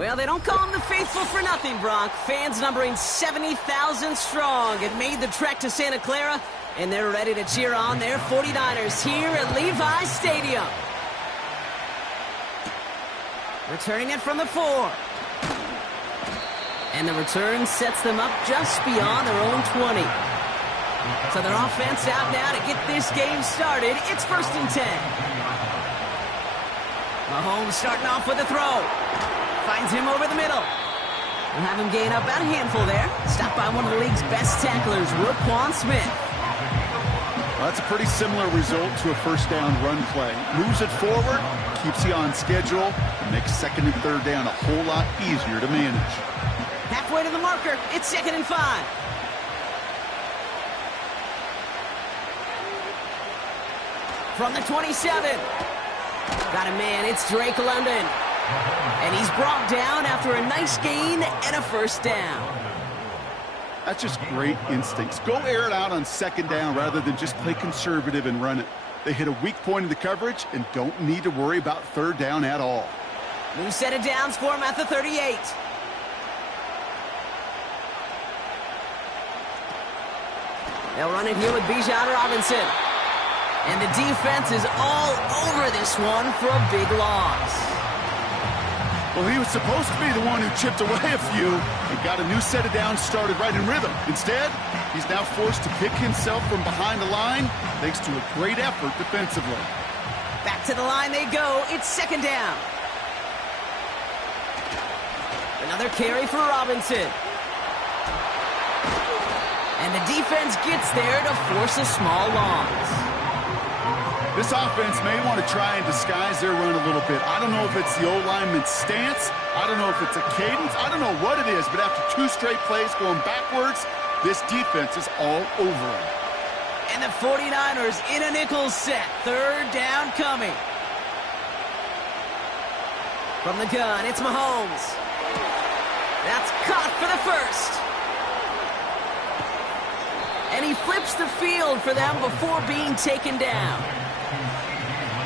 Well, they don't call them the faithful for nothing, Bronk. Fans numbering 70,000 strong have made the trek to Santa Clara, and they're ready to cheer on their 49ers here at Levi Stadium. Returning it from the 4. And the return sets them up just beyond their own 20. So their offense out now to get this game started. It's 1st and 10. Mahomes starting off with a throw. Finds him over the middle. We'll have him gain up about a handful there. Stopped by one of the league's best tacklers, Roquan Smith. Well, that's a pretty similar result to a first down run play. Moves it forward, keeps you on schedule, and makes 2nd and 3rd down a whole lot easier to manage. Halfway to the marker, it's 2nd and 5. From the 27. Got a man, it's Drake London. And he's brought down after a nice gain and a 1st down. That's just great instincts. Go air it out on 2nd down rather than just play conservative and run it. They hit a weak point in the coverage and don't need to worry about 3rd down at all. New set of downs for him at the 38. They'll run it here with Bijan Robinson. And the defense is all over this one for a big loss. Well, he was supposed to be the one who chipped away a few and got a new set of downs started right in rhythm. Instead, he's now forced to pick himself from behind the line thanks to a great effort defensively. Back to the line they go. It's 2nd down. Another carry for Robinson. And the defense gets there to force a small loss. This offense may want to try and disguise their run a little bit. I don't know if it's the O-lineman's stance. I don't know if it's a cadence. I don't know what it is, but after 2 straight plays going backwards, this defense is all over them. And the 49ers in a nickel set. 3rd down coming. From the gun, it's Mahomes. That's caught for the 1st. And he flips the field for them before being taken down.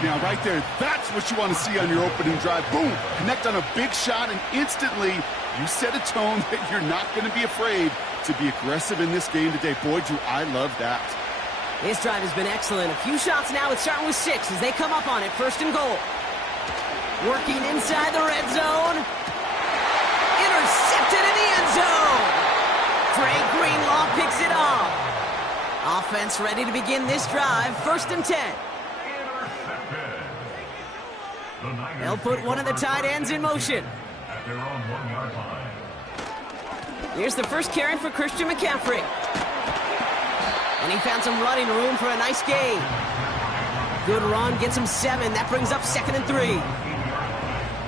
Now, right there, that's what you want to see on your opening drive. Boom! Connect on a big shot, and instantly you set a tone that you're not going to be afraid to be aggressive in this game today. Boy, do I love that. This drive has been excellent. A few shots now. It's starting with 6 as they come up on it. 1st and goal. Working inside the red zone. Intercepted in the end zone. Dre Greenlaw picks it off. Offense ready to begin this drive. 1st and 10. They'll put one of the tight ends in motion. Here's the first carry for Christian McCaffrey. And he found some running room for a nice gain. Good run, gets him 7. That brings up 2nd and 3.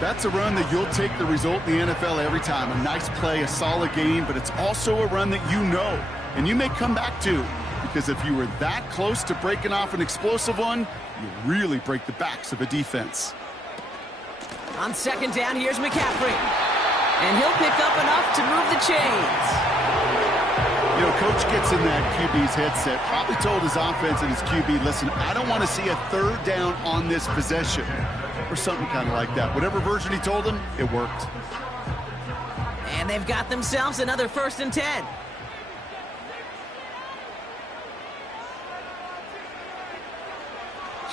That's a run that you'll take the result in the NFL every time. A nice play, a solid gain, but it's also a run that you know, and you may come back to. Because if you were that close to breaking off an explosive one, you really break the backs of a defense. On 2nd down, here's McCaffrey. And he'll pick up enough to move the chains. You know, Coach gets in that QB's headset, probably told his offense and his QB, listen, I don't want to see a 3rd down on this possession. Or something kind of like that. Whatever version he told him, it worked. And they've got themselves another 1st and 10.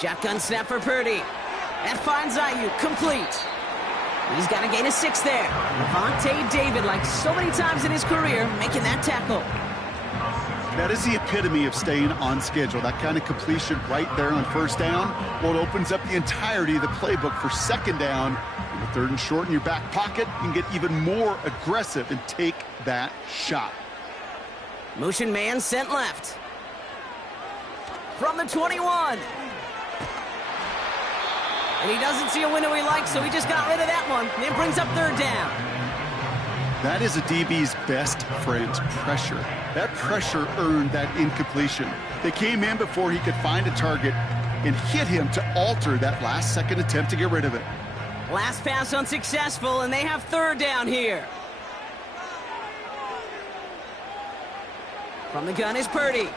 Shotgun snap for Purdy. That finds Ayuk, complete. He's got to gain a 6 there. Vontae David, like so many times in his career, making that tackle. That is the epitome of staying on schedule. That kind of completion right there on 1st down. Well, it opens up the entirety of the playbook for 2nd down. And with 3rd and short in your back pocket, you can get even more aggressive and take that shot. Motion man sent left. From the 21. And he doesn't see a window he likes, so he just got rid of that one. And it brings up 3rd down. That is a DB's best friend, pressure. That pressure earned that incompletion. They came in before he could find a target and hit him to alter that last-second attempt to get rid of it. Last pass unsuccessful, and they have 3rd down here. From the gun is Purdy.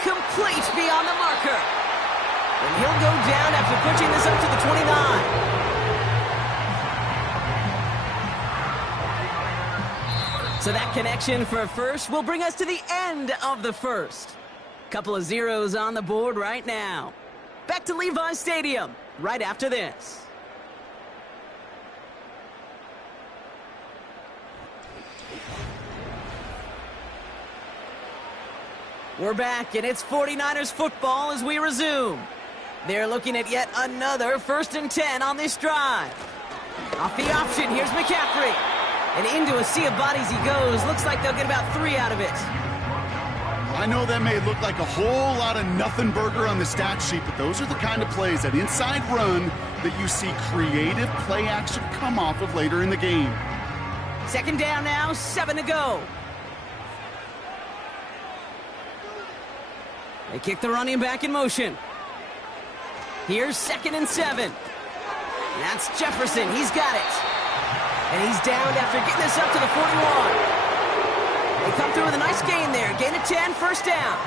Complete beyond the marker. And he'll go down after pushing this up to the 29. So that connection for a first will bring us to the end of the first. Couple of zeros on the board right now. Back to Levi's Stadium right after this. We're back, and it's 49ers football as we resume. They're looking at yet another 1st and 10 on this drive. Off the option, here's McCaffrey. And into a sea of bodies he goes. Looks like they'll get about 3 out of it. I know that may look like a whole lot of nothing burger on the stat sheet, but those are the kind of plays, that inside run, that you see creative play action come off of later in the game. 2nd down now, 7 to go. They kick the running back in motion. Here's 2nd and 7. That's Jefferson. He's got it. And he's downed after getting this up to the 41. They come through with a nice gain there. Gain of 10, 1st down.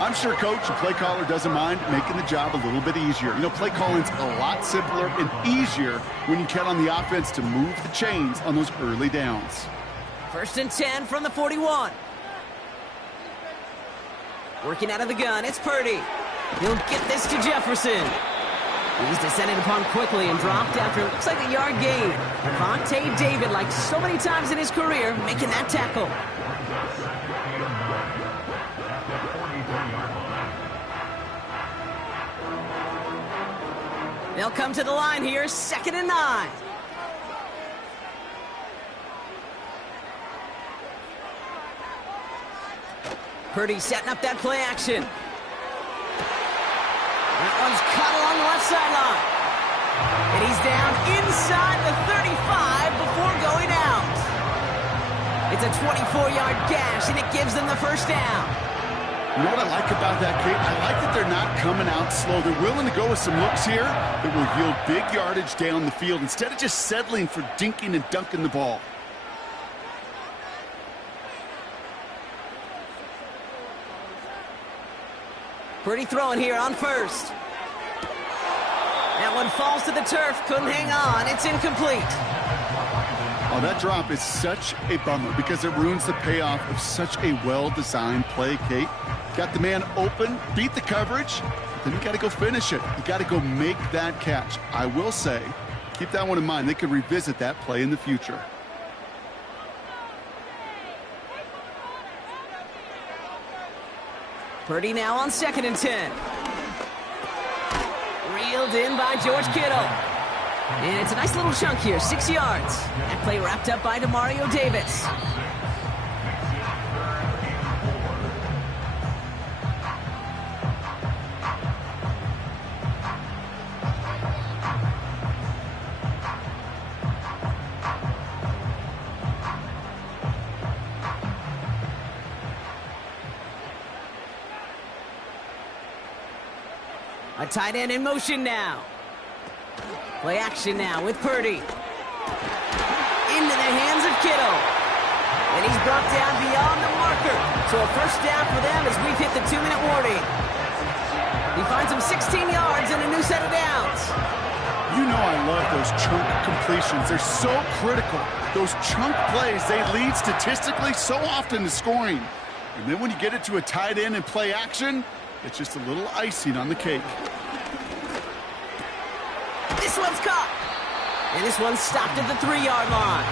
I'm sure coach and play caller doesn't mind making the job a little bit easier. You know, play calling's a lot simpler and easier when you count on the offense to move the chains on those early downs. 1st and 10 from the 41. Working out of the gun, it's Purdy. He'll get this to Jefferson. He's descended upon quickly and dropped after it looks like a yard gain. Vontae David, like so many times in his career, making that tackle. They'll come to the line here, 2nd and 9. Purdy setting up that play action. That one's caught along the left sideline. And he's down inside the 35 before going out. It's a 24-yard gash, and it gives them the 1st down. You know what I like about that, Kate? I like that they're not coming out slow. They're willing to go with some looks here that will yield big yardage down the field instead of just settling for dinking and dunking the ball. Purdy throwing here on 1st. That one falls to the turf. Couldn't hang on. It's incomplete. Oh, that drop is such a bummer because it ruins the payoff of such a well-designed play, Kate. Got the man open, beat the coverage, then you got to go finish it. You got to go make that catch. I will say, keep that one in mind. They could revisit that play in the future. Purdy now on 2nd and 10. Reeled in by George Kittle. And it's a nice little chunk here, 6 yards. That play wrapped up by Demario Davis. A tight end in motion now. Play action now with Purdy. Into the hands of Kittle. And he's brought down beyond the marker. So a 1st down for them as we've hit the 2-minute warning. He finds him 16 yards and a new set of downs. You know I love those chunk completions. They're so critical. Those chunk plays, they lead statistically so often to scoring. And then when you get it to a tight end and play action, it's just a little icing on the cake. This one's caught. And this one's stopped at the 3-yard line.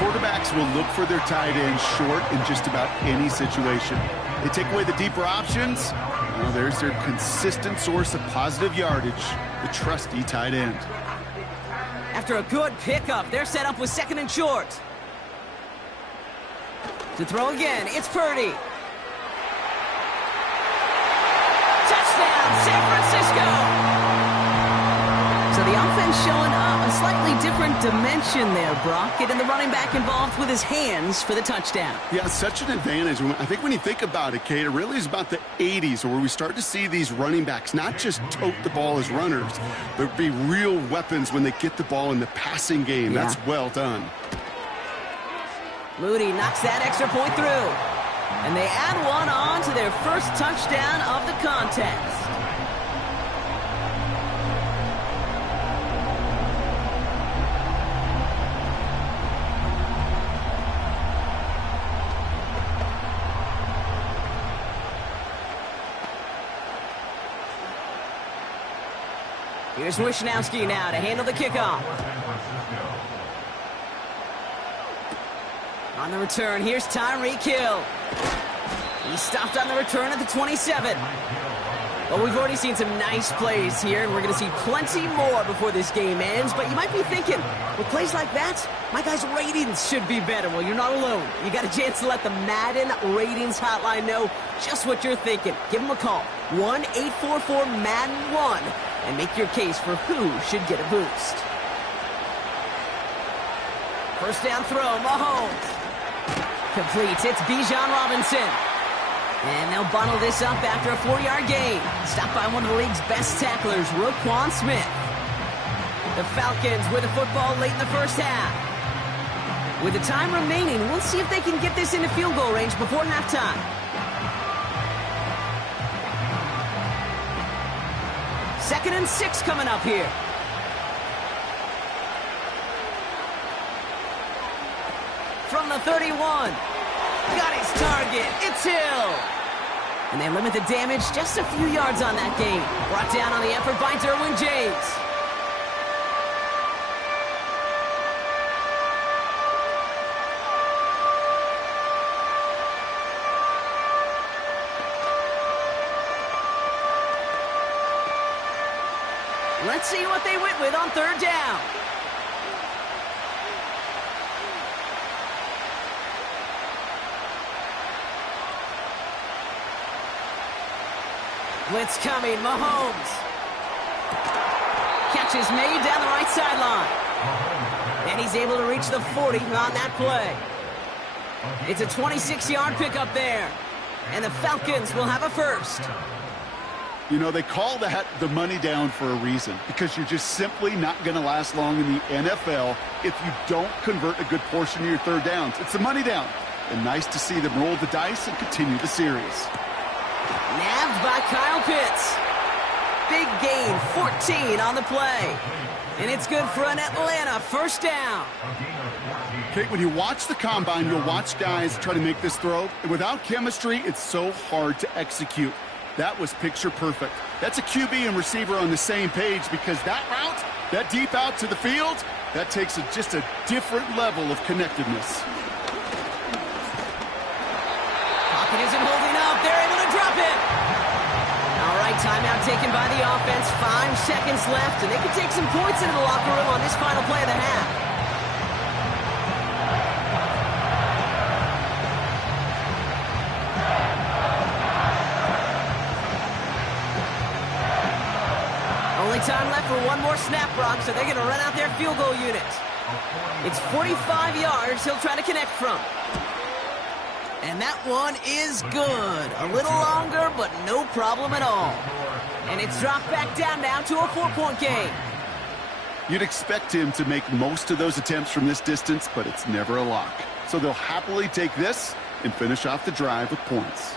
Quarterbacks will look for their tight end short in just about any situation. They take away the deeper options. Well, there's their consistent source of positive yardage, the trusty tight end. After a good pickup, they're set up with 2nd and short. To throw again, it's Purdy. Touchdown, San Francisco! So the offense showing a slightly different dimension there, Brock. Getting the running back involved with his hands for the touchdown. Yeah, such an advantage. I think when you think about it, Kate, it really is about the 80s where we start to see these running backs not just tote the ball as runners, but be real weapons when they get the ball in the passing game. Yeah. That's well done. Moody knocks that extra point through. And they add one on to their 1st touchdown of the contest. Here's Wisnowski now to handle the kickoff. On the return, here's Tyreek Hill. He stopped on the return at the 27. Well, we've already seen some nice plays here, and we're going to see plenty more before this game ends. But you might be thinking, with plays like that, my guys' ratings should be better. Well, you're not alone. You got a chance to let the Madden Ratings Hotline know just what you're thinking. Give them a call, 1-844-MADDEN-1, and make your case for who should get a boost. First down throw, Mahomes. Completes, it's Bijan Robinson. And they'll bundle this up after a 4-yard gain. Stopped by one of the league's best tacklers, Roquan Smith. The Falcons with the football late in the first half. With the time remaining, we'll see if they can get this into field goal range before halftime. Second and 6 coming up here. From the 31. Got his target. It's Hill. And they limit the damage just a few yards on that gain. Brought down on the effort by Derwin James. Let's see what they went with on third down. Blitz coming, Mahomes. Catch is made down the right sideline. And he's able to reach the 40 on that play. It's a 26-yard pickup there. And the Falcons will have a first. You know, they call that the money down for a reason, because you're just simply not going to last long in the NFL if you don't convert a good portion of your third downs. It's the money down. And nice to see them roll the dice and continue the series. Nabbed by Kyle Pitts. Big gain, 14 on the play. And it's good for an Atlanta first down. Kate, when you watch the combine, you'll watch guys try to make this throw. And without chemistry, it's so hard to execute. That was picture perfect. That's a QB and receiver on the same page, because that route, that deep out to the field, that takes just a different level of connectiveness. Pocket isn't holding up. They're able to drop it. All right, timeout taken by the offense. 5 seconds left, and they can take some points into the locker room on this final play of the half. Only time left for one more snap, Brock, so they're going to run out their field goal unit. It's 45 yards he'll try to connect from. And that one is good. A little longer, but no problem at all. And it's dropped back down now to a 4-point game. You'd expect him to make most of those attempts from this distance, but it's never a lock. So they'll happily take this and finish off the drive with points.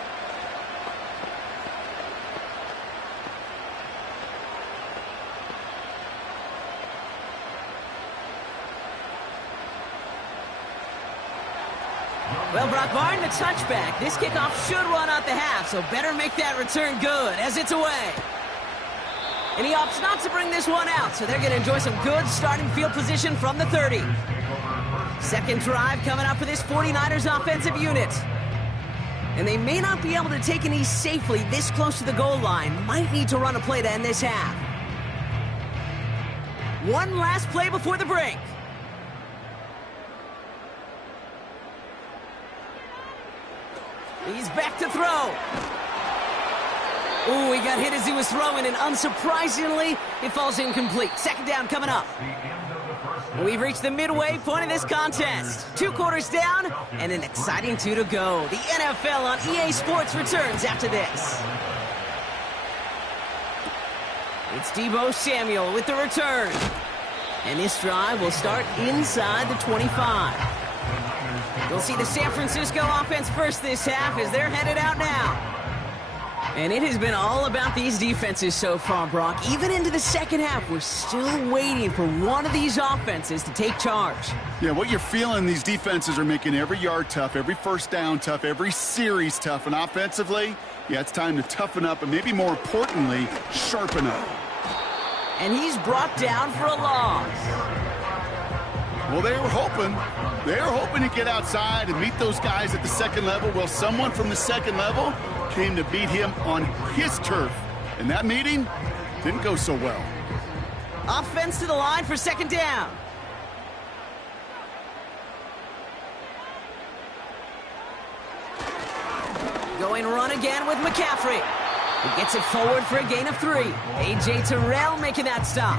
Well, Brock, barring the touchback, this kickoff should run out the half, so better make that return good as it's away. And he opts not to bring this one out, so they're going to enjoy some good starting field position from the 30. Second drive coming up for this 49ers offensive unit. And they may not be able to take an ease safely this close to the goal line. Might need to run a play to end this half. One last play before the break. He's back to throw. Ooh, he got hit as he was throwing, and unsurprisingly, it falls incomplete. Second down coming up. We've reached the midway point of this contest. 2 quarters down, and an exciting 2 to go. The NFL on EA Sports returns after this. It's Deebo Samuel with the return. And this drive will start inside the 25. We'll see the San Francisco offense first this half as they're headed out now. And it has been all about these defenses so far, Brock. Even into the second half, we're still waiting for one of these offenses to take charge. Yeah, what you're feeling, these defenses are making every yard tough, every first down tough, every series tough. And offensively, yeah, it's time to toughen up and maybe more importantly, sharpen up. And he's brought down for a loss. Well, they were hoping to get outside and meet those guys at the second level. Well, someone from the second level came to beat him on his turf. And that meeting didn't go so well. Offense to the line for second down. Going run again with McCaffrey. He gets it forward for a gain of 3. A.J. Terrell making that stop.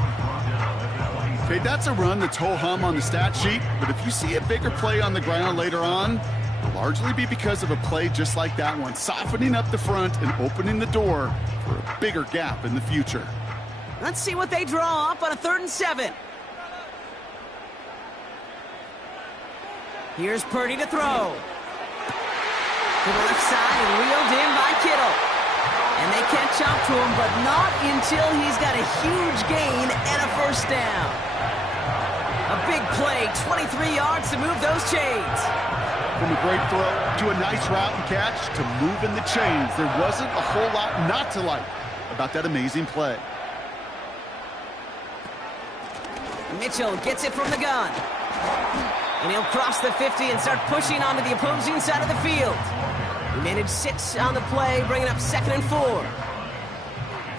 Okay, that's a run that's ho-hum on the stat sheet, but if you see a bigger play on the ground later on, it'll largely be because of a play just like that one, softening up the front and opening the door for a bigger gap in the future. Let's see what they draw up on a 3rd and 7. Here's Purdy to throw. To the left side and wheeled in by Kittle. And they catch up to him, but not until he's got a huge gain and a first down. A big play, 23 yards to move those chains. From a great throw to a nice route and catch to moving the chains, there wasn't a whole lot not to like about that amazing play. Mitchell gets it from the gun. And he'll cross the 50 and start pushing onto the opposing side of the field. He managed 6 on the play, bringing up 2nd and 4.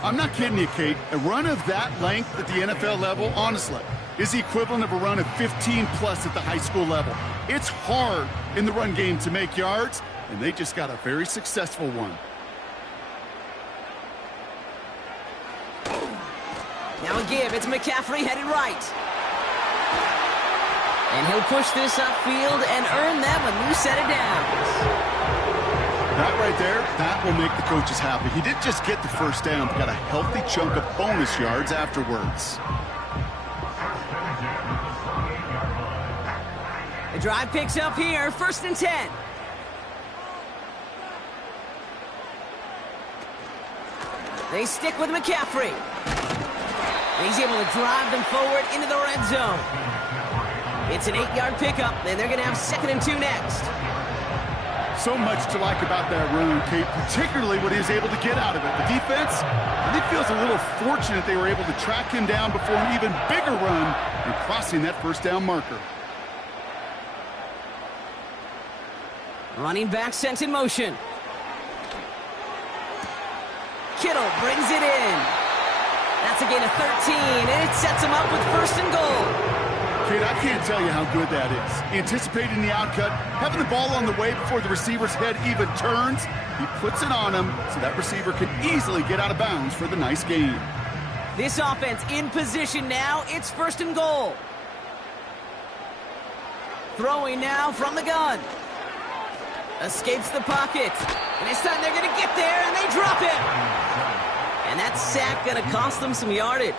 I'm not kidding you, Kate. A run of that length at the NFL level, honestly, is the equivalent of a run of 15-plus at the high school level. It's hard in the run game to make yards, and they just got a very successful one. Now a give. It's McCaffrey headed right. And he'll push this upfield and earn them a new set of downs. That right there, that will make the coaches happy. He didn't just get the first down, but got a healthy chunk of bonus yards afterwards. The drive picks up here, 1st and 10. They stick with McCaffrey. And he's able to drive them forward into the red zone. It's an 8-yard pickup, and they're going to have 2nd and 2 next. So much to like about that run, Kate, particularly what he was able to get out of it. The defense, I think, feels a little fortunate they were able to track him down before an even bigger run and crossing that first down marker. Running back sent in motion. Kittle brings it in. That's a gain of 13, and it sets him up with 1st and goal. Kate, I can't tell you how good that is. Anticipating the outcut, having the ball on the way before the receiver's head even turns, he puts it on him so that receiver can easily get out of bounds for the nice gain. This offense in position now. It's 1st and goal. Throwing now from the gun. Escapes the pocket. And this time they're going to get there, and they drop it. And that sack going to cost them some yardage.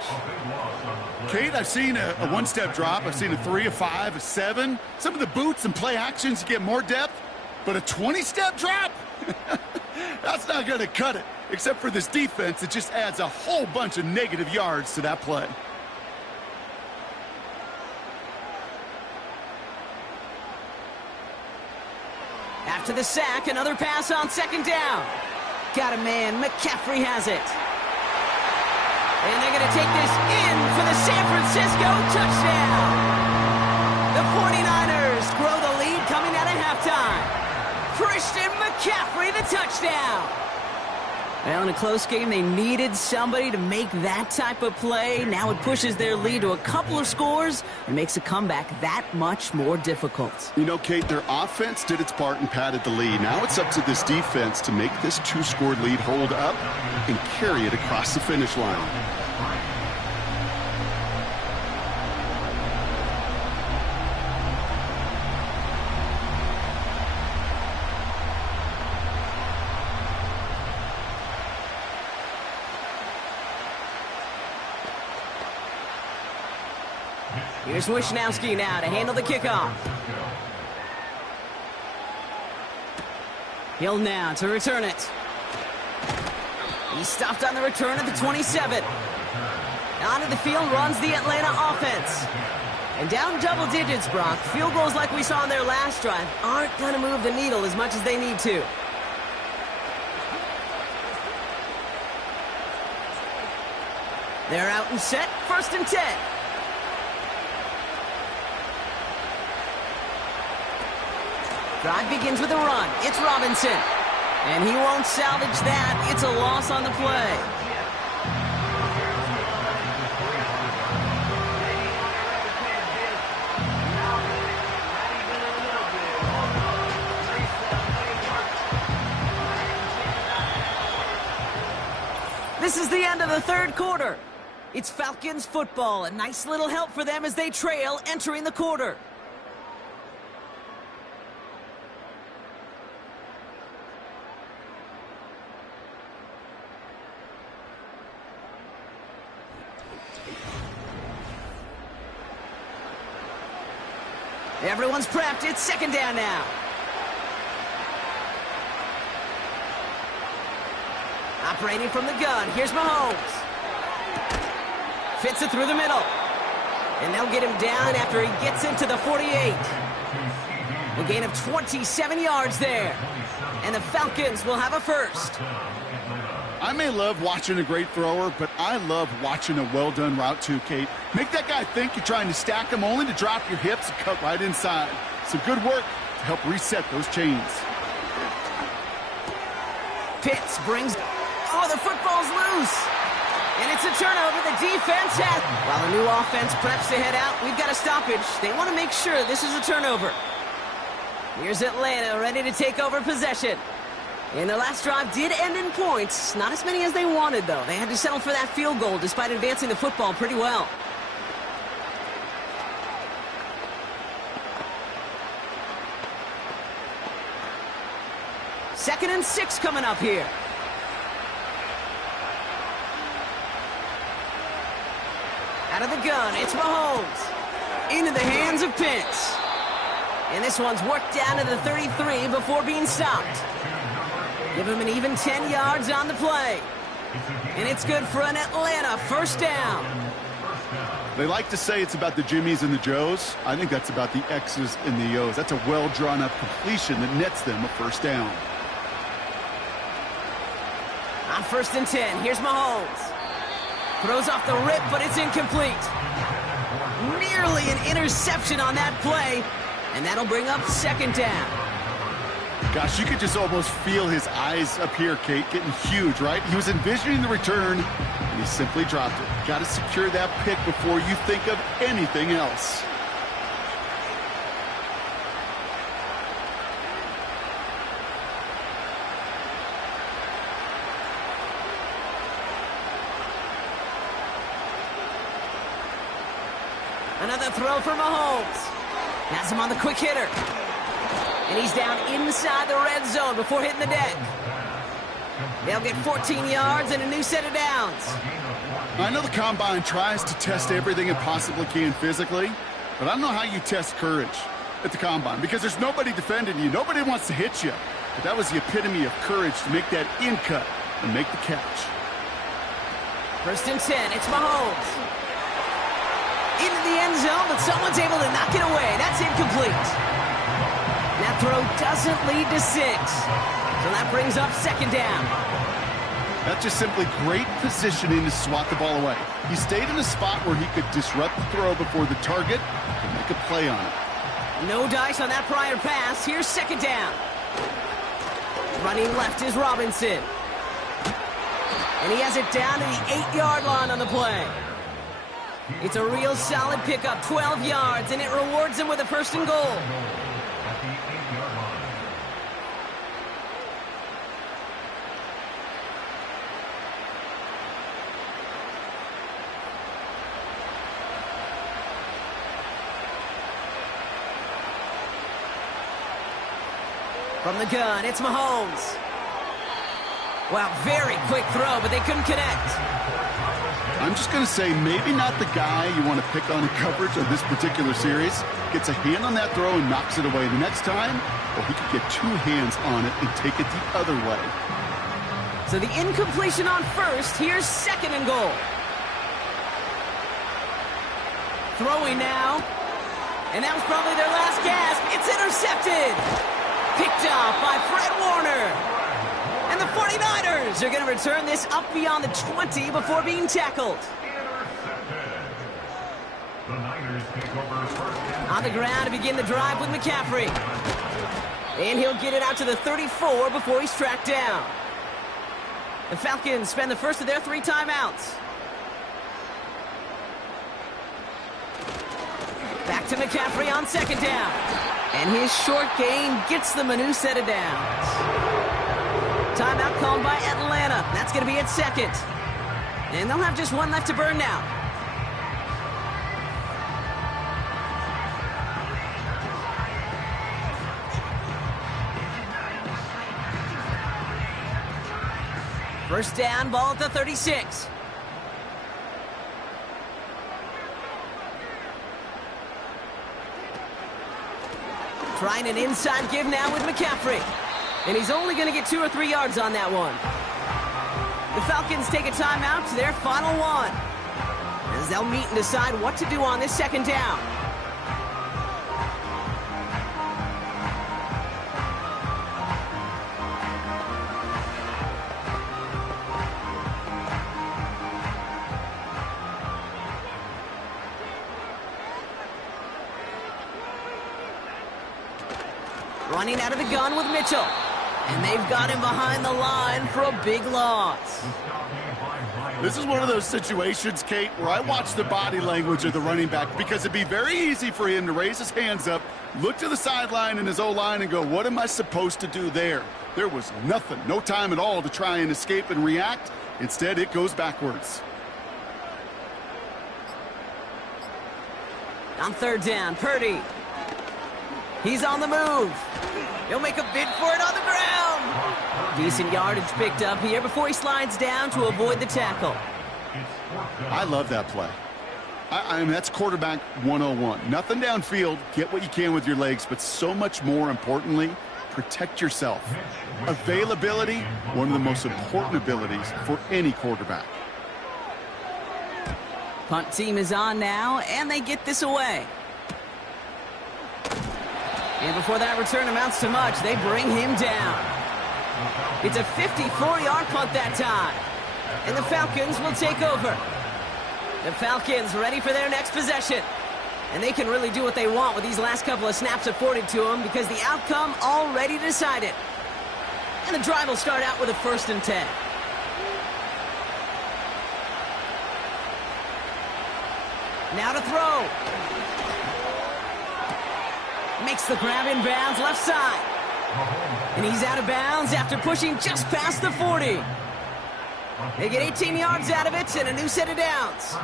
Kate, I've seen a one-step drop. I've seen a 3, a 5, a 7. Some of the boots and play actions, you get more depth. But a 20-step drop? That's not going to cut it. Except for this defense, it just adds a whole bunch of negative yards to that play. After the sack, another pass on 2nd down. Got a man. McCaffrey has it. And they're going to take this in for the San Francisco touchdown. The 49ers grow the lead coming out of halftime. Christian McCaffrey, the touchdown. Well, in a close game, they needed somebody to make that type of play. Now it pushes their lead to a couple of scores and makes a comeback that much more difficult. You know, Kate, their offense did its part and padded the lead. Now it's up to this defense to make this 2-score lead hold up and carry it across the finish line. Here's Wishnowski now to handle the kickoff. Hill now to return it. He's stopped on the return at the 27. Onto the field runs the Atlanta offense. And down double digits, Brock. Field goals like we saw on their last drive aren't going to move the needle as much as they need to. They're out and set, 1st and 10. Drive begins with a run. It's Robinson. And he won't salvage that. It's a loss on the play. This is the end of the 3rd quarter. It's Falcons football. A nice little help for them as they trail entering the quarter. Everyone's prepped. It's 2nd down now. Operating from the gun. Here's Mahomes. Fits it through the middle. And they'll get him down after he gets into the 48. A gain of 27 yards there. And the Falcons will have a 1st. I may love watching a great thrower, but I love watching a well-done route too, Kate. Make that guy think you're trying to stack him only to drop your hips and cut right inside. Some good work to help reset those chains. Pitts brings... Oh, the football's loose. And it's a turnover. The defense has... While the new offense preps to head out, we've got a stoppage. They want to make sure this is a turnover. Here's Atlanta ready to take over possession. And their last drive did end in points. Not as many as they wanted, though. They had to settle for that field goal despite advancing the football pretty well. Second and 6 coming up here. Out of the gun, it's Mahomes. Into the hands of Pitts. And this one's worked down to the 33 before being stopped. Give him an even 10 yards on the play. And it's good for an Atlanta 1st down. They like to say it's about the Jimmies and the Joes. I think that's about the X's and the O's. That's a well-drawn-up completion that nets them a 1st down. On 1st and 10, here's Mahomes. Throws off the rip, but it's incomplete. Nearly an interception on that play. And that'll bring up 2nd down. Gosh, you could just almost feel his eyes up here, Kate, getting huge, right? He was envisioning the return, and he simply dropped it. Got to secure that pick before you think of anything else. Another throw for Mahomes. Has him on the quick hitter. And he's down inside the red zone before hitting the deck. They'll get 14 yards and a new set of downs. I know the Combine tries to test everything it possibly can physically, but I don't know how you test courage at the Combine because there's nobody defending you. Nobody wants to hit you. But that was the epitome of courage to make that in cut and make the catch. 1st and 10, it's Mahomes. Into the end zone, but someone's able to knock it away. That's incomplete. That throw doesn't lead to 6. So that brings up 2nd down. That's just simply great positioning to swat the ball away. He stayed in a spot where he could disrupt the throw before the target could make a play on it. No dice on that prior pass. Here's 2nd down. Running left is Robinson. And he has it down to the 8-yard line on the play. It's a real solid pickup, 12 yards, and it rewards him with a 1st and goal. From the gun, it's Mahomes. Wow, very quick throw, but they couldn't connect. I'm just going to say maybe not the guy you want to pick on in coverage of this particular series. Gets a hand on that throw and knocks it away the next time, or he could get 2 hands on it and take it the other way. So the incompletion on 1st, here's 2nd and goal. Throwing now, and that was probably their last gasp. It's intercepted. Picked off by Fred Warner. And the 49ers are going to return this up beyond the 20 before being tackled. On the ground to begin the drive with McCaffrey. And he'll get it out to the 34 before he's tracked down. The Falcons spend the first of their 3 timeouts. Back to McCaffrey on second down. And his short gain gets them a new set of downs. Timeout called by Atlanta. That's going to be at second. And they'll have just 1 left to burn now. First down, ball at the 36. Trying an inside give now with McCaffrey. And he's only going to get 2 or 3 yards on that one. The Falcons take a timeout to their final 1. As they'll meet and decide what to do on this second down. Running out of the gun with Mitchell. And they've got him behind the line for a big loss. This is one of those situations, Kate, where I watch the body language of the running back because it'd be very easy for him to raise his hands up, look to the sideline in his O-line and go, what am I supposed to do there? There was nothing, no time at all to try and escape and react. Instead, it goes backwards. On third down, Purdy. He's on the move. He'll make a bid for it on the ground. Decent yardage picked up here before he slides down to avoid the tackle. I love that play. I mean, that's quarterback 101. Nothing downfield, get what you can with your legs, but so much more importantly, protect yourself. Availability, one of the most important abilities for any quarterback. Punt team is on now, and they get this away. And before that return amounts to much, they bring him down. It's a 54-yard punt that time. And the Falcons will take over. The Falcons ready for their next possession. And they can really do what they want with these last couple of snaps afforded to them because the outcome already decided. And the drive will start out with a 1st and 10. Now to throw. Makes the grab in bounds left side. And he's out of bounds after pushing just past the 40. They get 18 yards out of it and a new set of downs.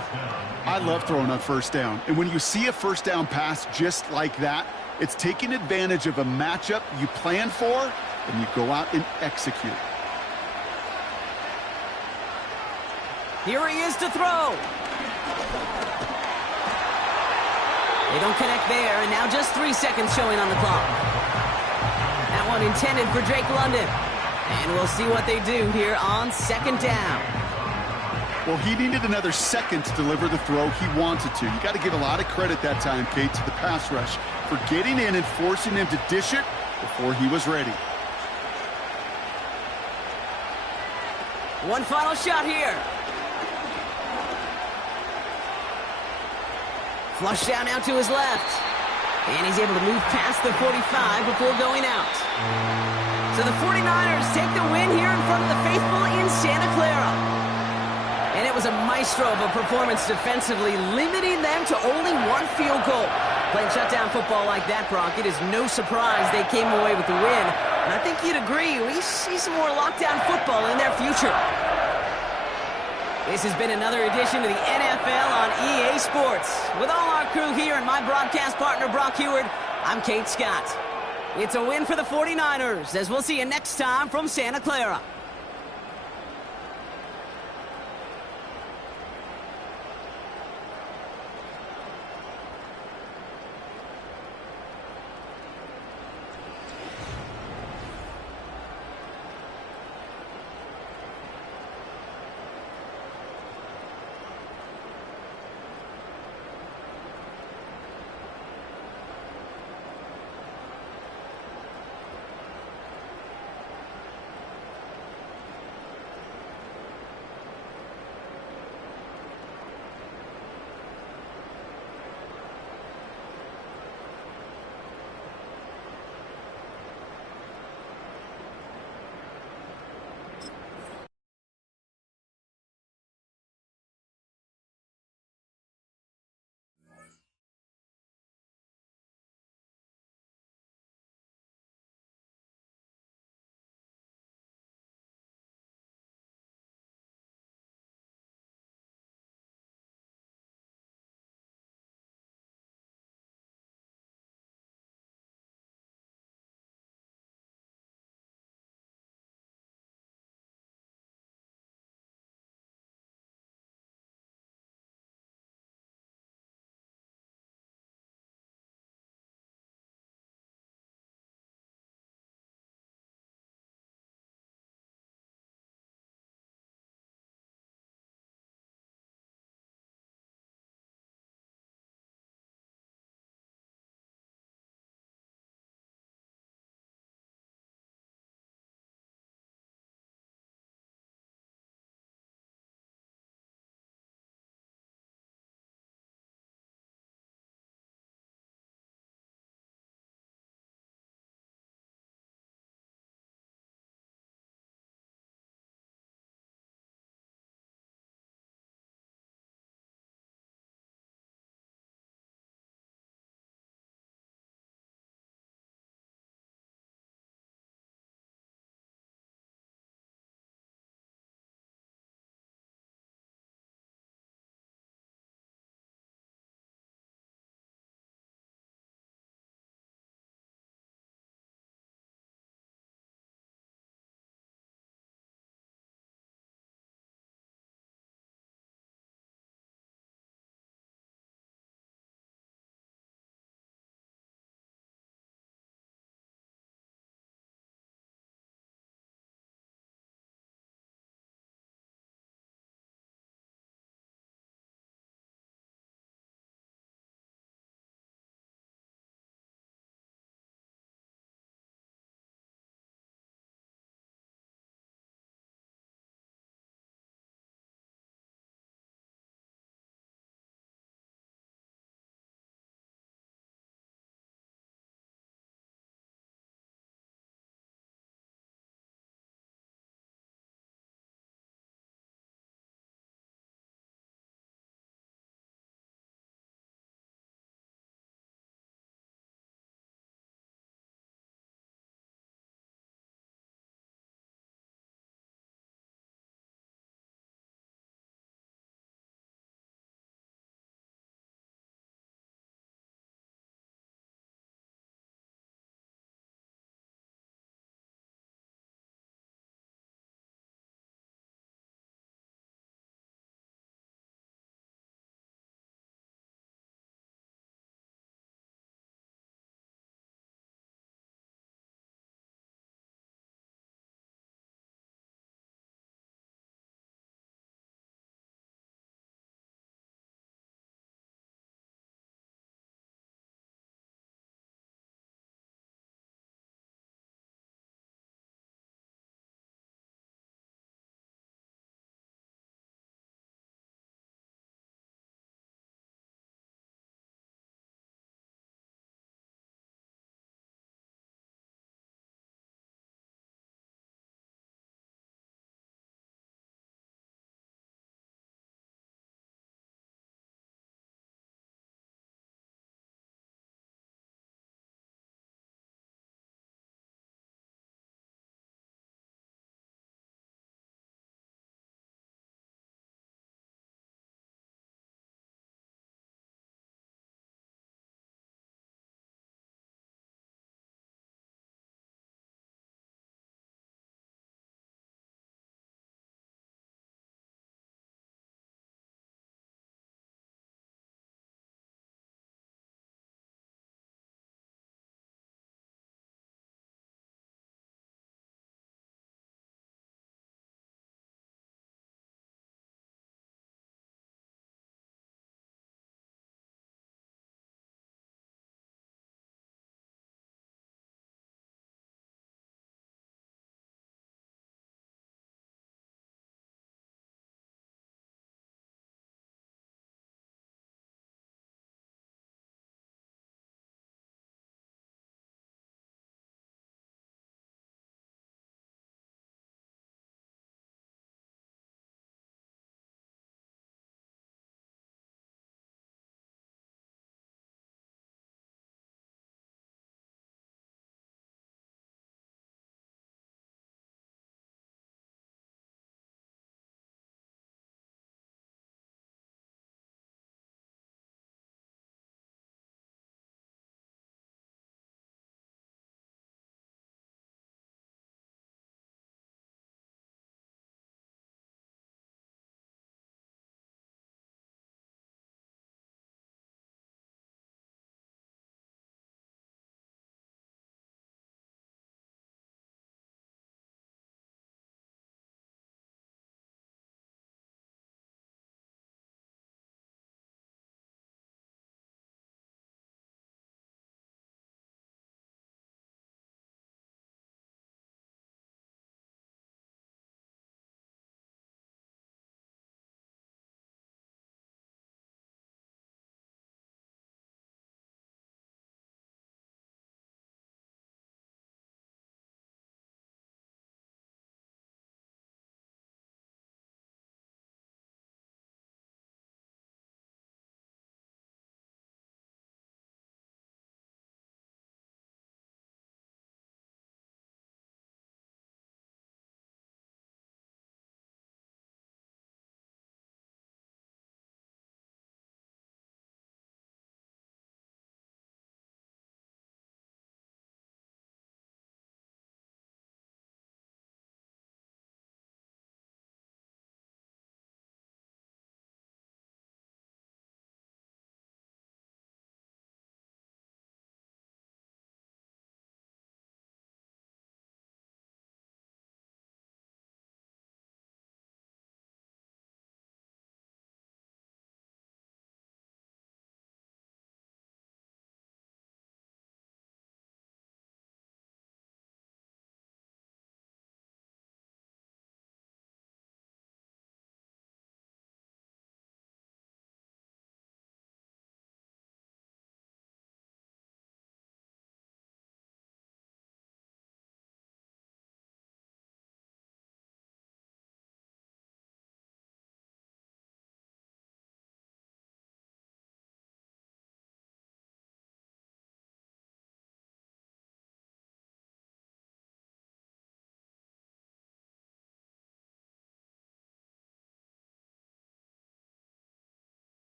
I love throwing on first down. And when you see a first down pass just like that, it's taking advantage of a matchup you plan for and you go out and execute. Here he is to throw. They don't connect there, and now just 3 seconds showing on the clock. That one intended for Drake London. And we'll see what they do here on second down. Well, he needed another second to deliver the throw he wanted to. You got to give a lot of credit that time, Kate, to the pass rush for getting in and forcing him to dish it before he was ready. One final shot here. Flush down now to his left. And he's able to move past the 45 before going out. So the 49ers take the win here in front of the faithful in Santa Clara. And it was a maestro of a performance defensively, limiting them to only 1 field goal. Playing shutdown football like that, Brock, it is no surprise they came away with the win. And I think you'd agree, we see some more lockdown football in their future. This has been another edition of the NFL on EA Sports. With all our crew here and my broadcast partner, Brock Heward, I'm Kate Scott. It's a win for the 49ers, as we'll see you next time from Santa Clara.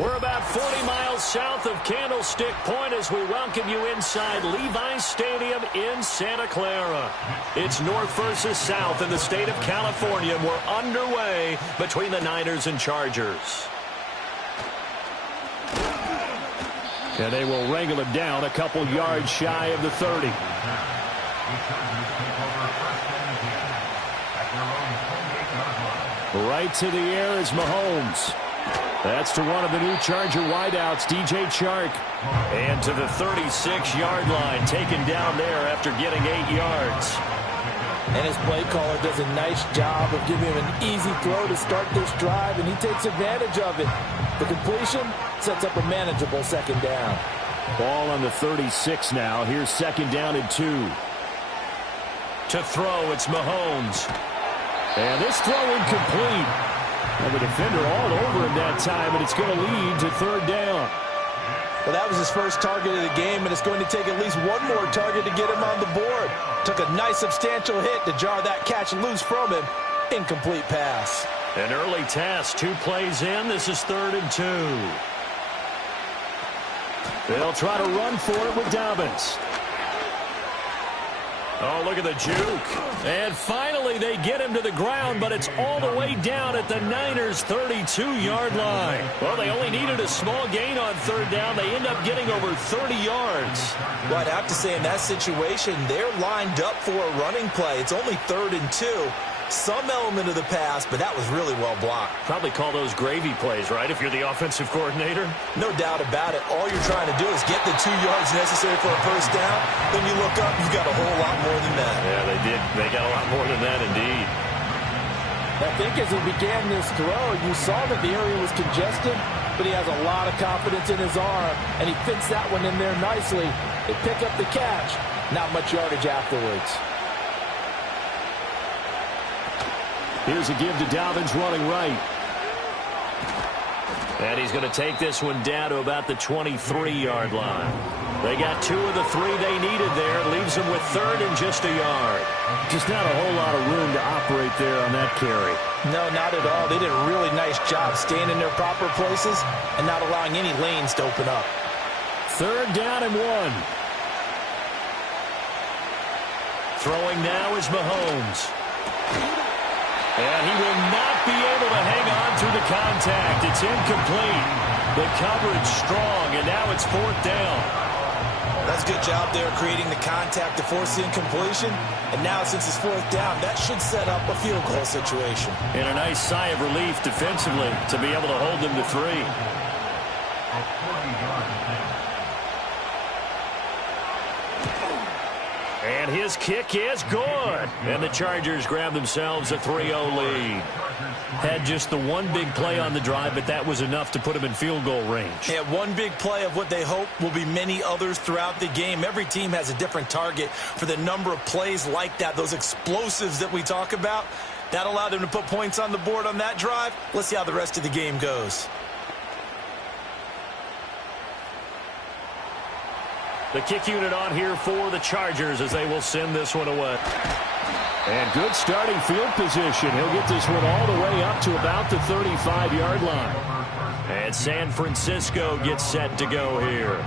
We're about 40 miles south of Candlestick Point as we welcome you inside Levi's Stadium in Santa Clara. It's North versus South in the state of California, and we're underway between the Niners and Chargers. And they will wrangle him down a couple yards shy of the 30. Right to the air is Mahomes. That's to one of the new Charger wideouts, DJ Chark. And to the 36-yard line, taken down there after getting 8 yards. And his play caller does a nice job of giving him an easy throw to start this drive, and he takes advantage of it. The completion sets up a manageable second down. Ball on the 36 now. Here's second down and 2. To throw, it's Mahomes. And this throw incomplete. And the defender all over him that time, and it's going to lead to third down. Well, that was his first target of the game, and it's going to take at least one more target to get him on the board. Took a nice substantial hit to jar that catch loose from him. Incomplete pass. An early task, 2 plays in. This is 3rd and 2. They'll try to run for it with Dobbins. Oh, look at the juke. And finally they get him to the ground, but it's all the way down at the Niners' 32-yard line. Well, they only needed a small gain on third down. They end up getting over 30 yards. Well, I'd have to say in that situation, they're lined up for a running play. It's only 3rd and 2. Some element of the pass, but that was really well blocked. Probably call those gravy plays, right, if you're the offensive coordinator? No doubt about it. All you're trying to do is get the 2 yards necessary for a first down. Then you look up, you've got a whole lot more than that. Yeah, they did. They got a lot more than that, indeed. I think as he began this throw, you saw that the area was congested, but he has a lot of confidence in his arm, and he fits that one in there nicely. They pick up the catch. Not much yardage afterwards. Here's a give to Dobbins running right. And he's going to take this one down to about the 23-yard line. They got 2 of the 3 they needed there. Leaves them with 3rd and just a yard. Just not a whole lot of room to operate there on that carry. No, not at all. They did a really nice job staying in their proper places and not allowing any lanes to open up. 3rd down and 1. Throwing now is Mahomes. And he will not be able to hang on through the contact. It's incomplete. The coverage strong, and now it's 4th down. That's a good job there creating the contact to force the incompletion. And now since it's 4th down, that should set up a field goal situation. And a nice sigh of relief defensively to be able to hold them to 3. And his kick is good. And the Chargers grab themselves a 3-0 lead. Had just the one big play on the drive, but that was enough to put him in field goal range. Yeah, one big play of what they hope will be many others throughout the game. Every team has a different target for the number of plays like that, those explosives that we talk about. That allowed them to put points on the board on that drive. Let's see how the rest of the game goes. The kick unit on here for the Chargers as they will send this one away. And good starting field position. He'll get this one all the way up to about the 35-yard line. And San Francisco gets set to go here.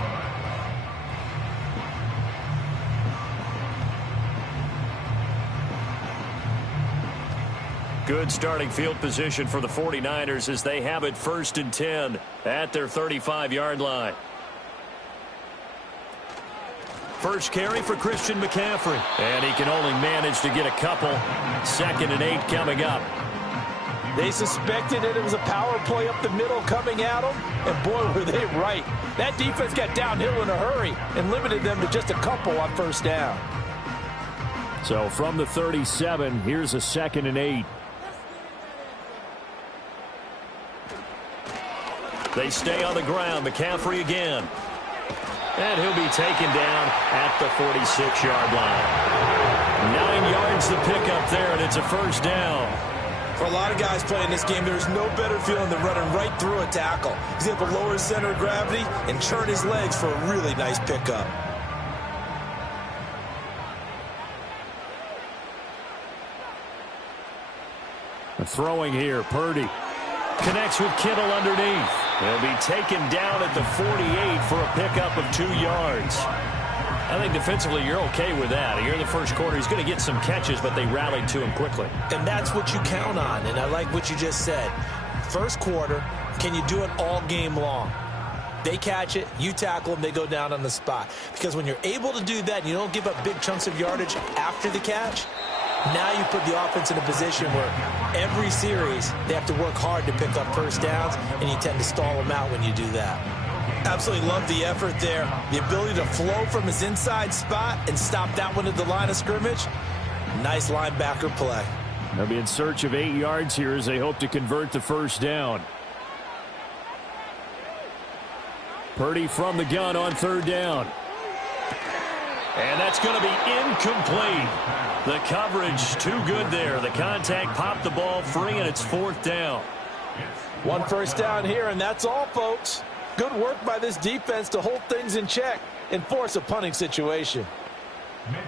Good starting field position for the 49ers as they have it 1st and 10 at their 35-yard line. First carry for Christian McCaffrey. And he can only manage to get a couple. 2nd and 8 coming up. They suspected it was a power play up the middle coming at them. And boy, were they right. That defense got downhill in a hurry and limited them to just a couple on 1st down. So from the 37, here's a 2nd and 8. They stay on the ground. McCaffrey again. And he'll be taken down at the 46-yard line. 9 yards to pick up there, and it's a 1st down. For a lot of guys playing this game, there's no better feeling than running right through a tackle. He's able to lower his center of gravity and churn his legs for a really nice pickup. Throwing here, Purdy. Connects with Kittle underneath. He'll be taken down at the 48 for a pickup of 2 yards. I think defensively you're okay with that. Here in the first quarter, he's going to get some catches, but they rallied to him quickly. And that's what you count on, and I like what you just said. First quarter, can you do it all game long? They catch it, you tackle them, they go down on the spot. Because when you're able to do that and you don't give up big chunks of yardage after the catch, now you put the offense in a position where every series they have to work hard to pick up first downs, and you tend to stall them out when you do that. Absolutely love the effort there. The ability to flow from his inside spot and stop that one at the line of scrimmage. Nice linebacker play. They'll be in search of 8 yards here as they hope to convert the first down. Purdy from the gun on 3rd down. And that's going to be incomplete. The coverage too good there. The contact popped the ball free, and it's 4th down. 1 first down here, and that's all, folks. Good work by this defense to hold things in check and force a punting situation.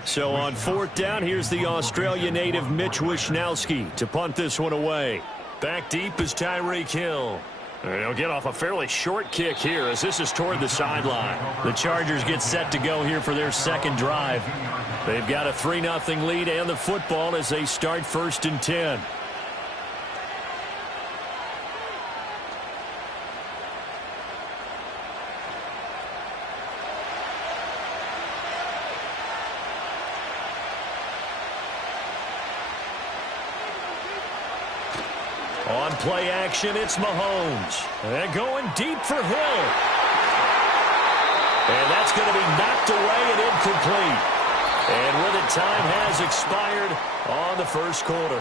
So on 4th down, here's the Australia native Mitch Wishnowski to punt this one away. Back deep is Tyreek Hill. He'll get off a fairly short kick here as this is toward the sideline. The Chargers get set to go here for their second drive. They've got a 3-0 lead and the football as they start 1st and 10. On play action, it's Mahomes. And going deep for Hill. And that's going to be knocked away and incomplete. And with it, time has expired on the first quarter.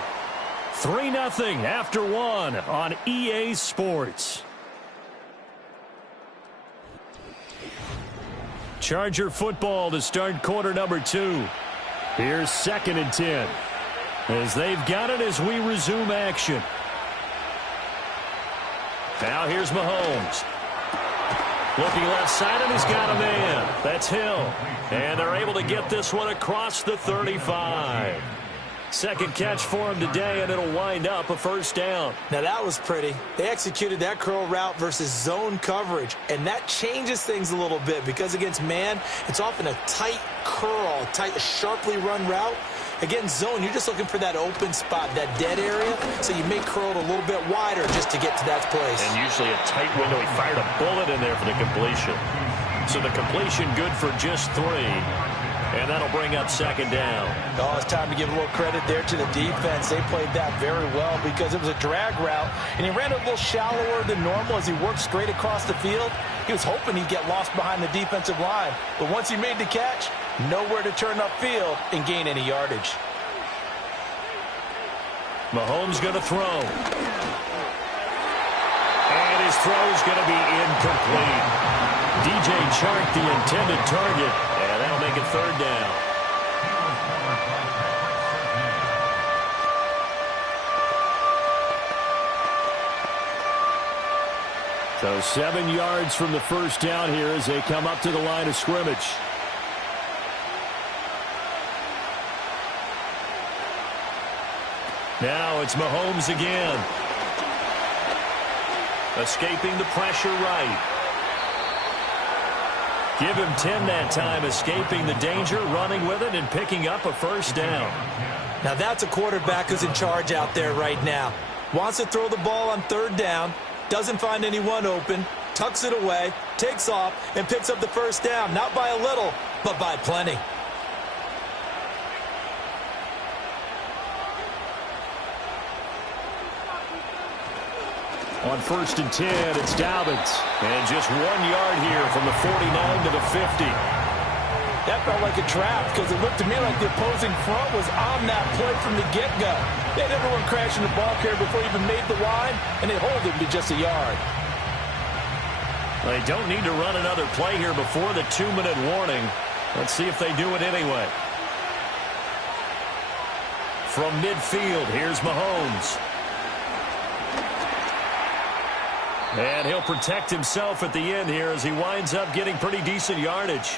3-0 after 1 on EA Sports. Charger football to start quarter number 2. Here's 2nd and 10. As they've got it as we resume action. Now here's Mahomes. Looking left side, and he's got a man. That's Hill. And they're able to get this one across the 35. Second catch for him today, and it'll wind up a first down. Now that was pretty. They executed that curl route versus zone coverage, and that changes things a little bit because against man, it's often a tight curl, tight, sharply run route. Against zone, you're just looking for that open spot, that dead area, so you may curl it a little bit wider just to get to that place. And usually a tight window. He fired a bullet in there for the completion. So the completion good for just 3. And that'll bring up 2nd down. Oh, it's time to give a little credit there to the defense. They played that very well because it was a drag route, and he ran it a little shallower than normal as he worked straight across the field. He was hoping he'd get lost behind the defensive line, but once he made the catch, nowhere to turn upfield and gain any yardage. Mahomes going to throw. And his throw's going to be incomplete. DJ Chark, the intended target, and that'll make it 3rd down. So 7 yards from the first down here as they come up to the line of scrimmage. Now it's Mahomes again. Escaping the pressure right. Give him 10 that time, escaping the danger, running with it, and picking up a first down. Now that's a quarterback who's in charge out there right now. Wants to throw the ball on 3rd down, doesn't find anyone open, tucks it away, takes off, and picks up the first down. Not by a little, but by plenty. On 1st and 10, it's Dobbins. And just 1 yard here from the 49 to the 50. That felt like a trap because it looked to me like the opposing front was on that play from the get-go. They had everyone crashing the ball carrier before he even made the line, and they hold him to just a yard. They don't need to run another play here before the 2-minute warning. Let's see if they do it anyway. From midfield, here's Mahomes. And he'll protect himself at the end here as he winds up getting pretty decent yardage.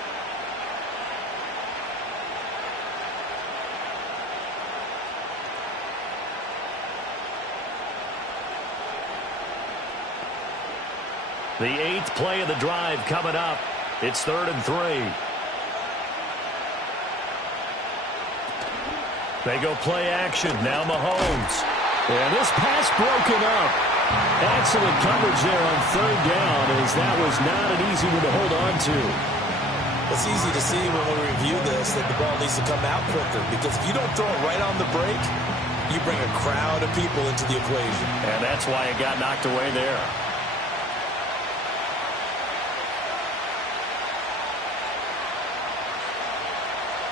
The 8th play of the drive coming up. It's 3rd and 3. They go play action. Now Mahomes. And this pass broken up. Excellent coverage there on 3rd down, as that was not an easy one to hold on to. It's easy to see when we review this that the ball needs to come out quicker, because if you don't throw it right on the break, you bring a crowd of people into the equation. And that's why it got knocked away there.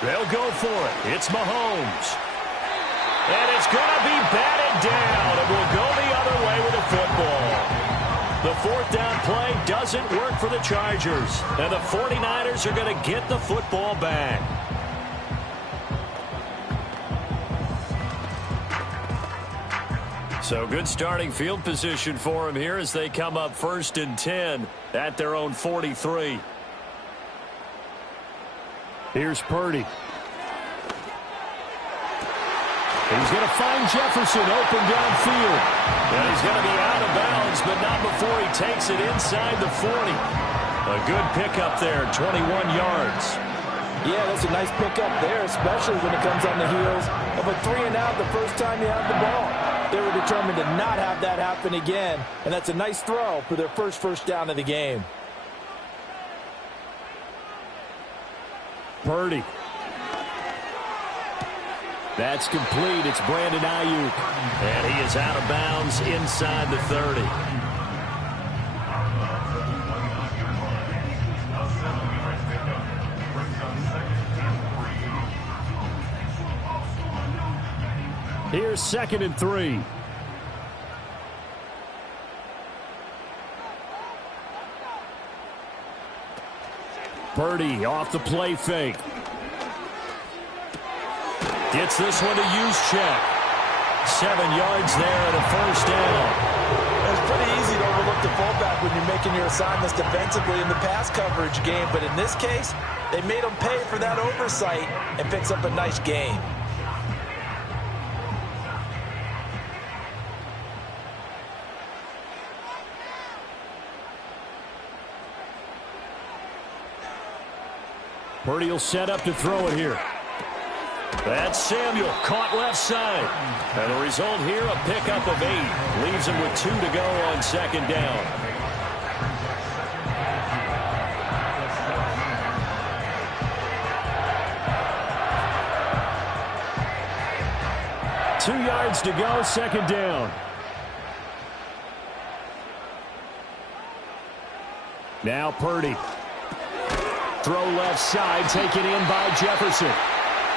They'll go for it. It's Mahomes. And it's going to be batted down, and will go the other way with the football. The 4th down play doesn't work for the Chargers, and the 49ers are going to get the football back. So good starting field position for them here as they come up 1st and 10 at their own 43. Here's Purdy. He's going to find Jefferson open downfield. And he's going to be out of bounds, but not before he takes it inside the 40. A good pickup there, 21 yards. Yeah, that's a nice pickup there, especially when it comes on the heels of a 3-and-out the first time you have the ball. They were determined to not have that happen again, and that's a nice throw for their first down of the game. Purdy. That's complete. It's Brandon Ayuk. And he is out of bounds inside the 30. Here's 2nd and 3. Purdy off the play fake. Gets this one to Juszczyk. 7 yards there and a 1st down. It's pretty easy to overlook the fullback when you're making your assignments defensively in the pass coverage game, but in this case, they made him pay for that oversight and picks up a nice gain. Purdy will set up to throw it here. That's Samuel, caught left side. And the result here, a pickup of 8. Leaves him with 2 to go on 2nd down. Two yards to go, 2nd down. Now Purdy. Throw left side, taken in by Jefferson.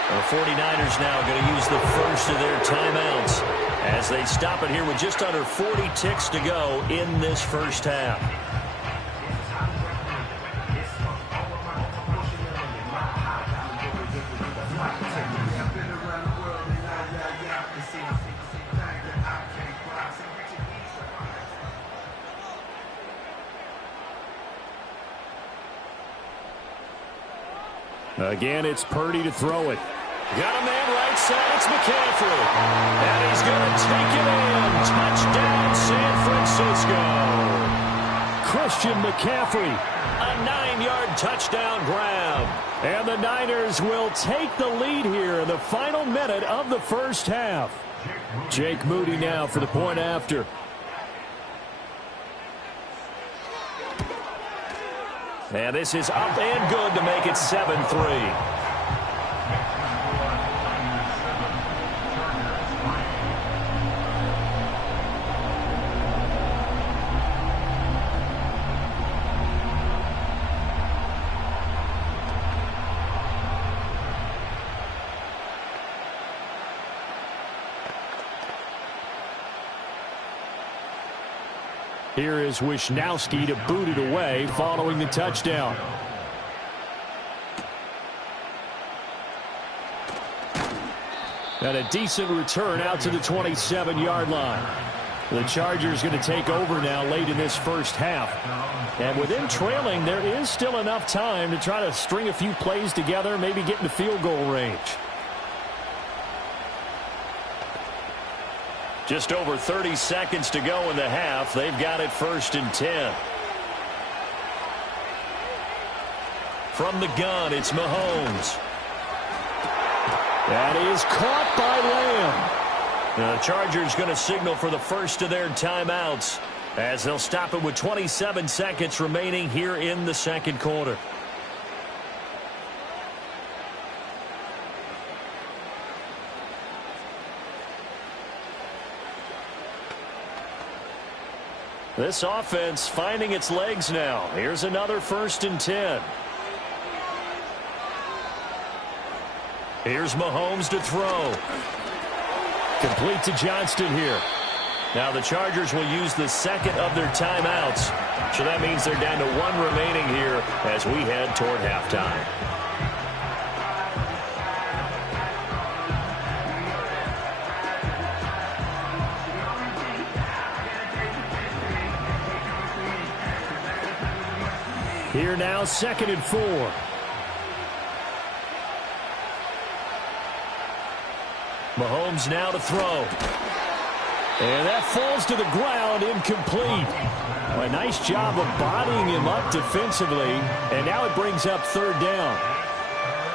The 49ers now going to use the first of their timeouts as they stop it here with just under 40 ticks to go in this first half. Again, it's Purdy to throw it. Got a man right side. It's McCaffrey. And he's going to take it in. Touchdown, San Francisco. Christian McCaffrey. A 9-yard touchdown grab. And the Niners will take the lead here in the final minute of the first half. Jake Moody now for the point after. And this is up and good to make it 7-3. Here is Wisnowski to boot it away following the touchdown. And a decent return out to the 27-yard line. The Chargers going to take over now late in this first half. And with them trailing, there is still enough time to try to string a few plays together, maybe get into field goal range. Just over 30 seconds to go in the half. They've got it 1st and 10. From the gun, it's Mahomes. That is caught by Lamb. Now the Chargers going to signal for the first of their timeouts as they'll stop it with 27 seconds remaining here in the second quarter. This offense finding its legs now. Here's another 1st and 10. Here's Mahomes to throw. Complete to Johnston here. Now the Chargers will use the second of their timeouts. So that means they're down to 1 remaining here as we head toward halftime. Here now, 2nd and 4. Mahomes now to throw. And that falls to the ground, incomplete. A nice job of bodying him up defensively, and now it brings up 3rd down.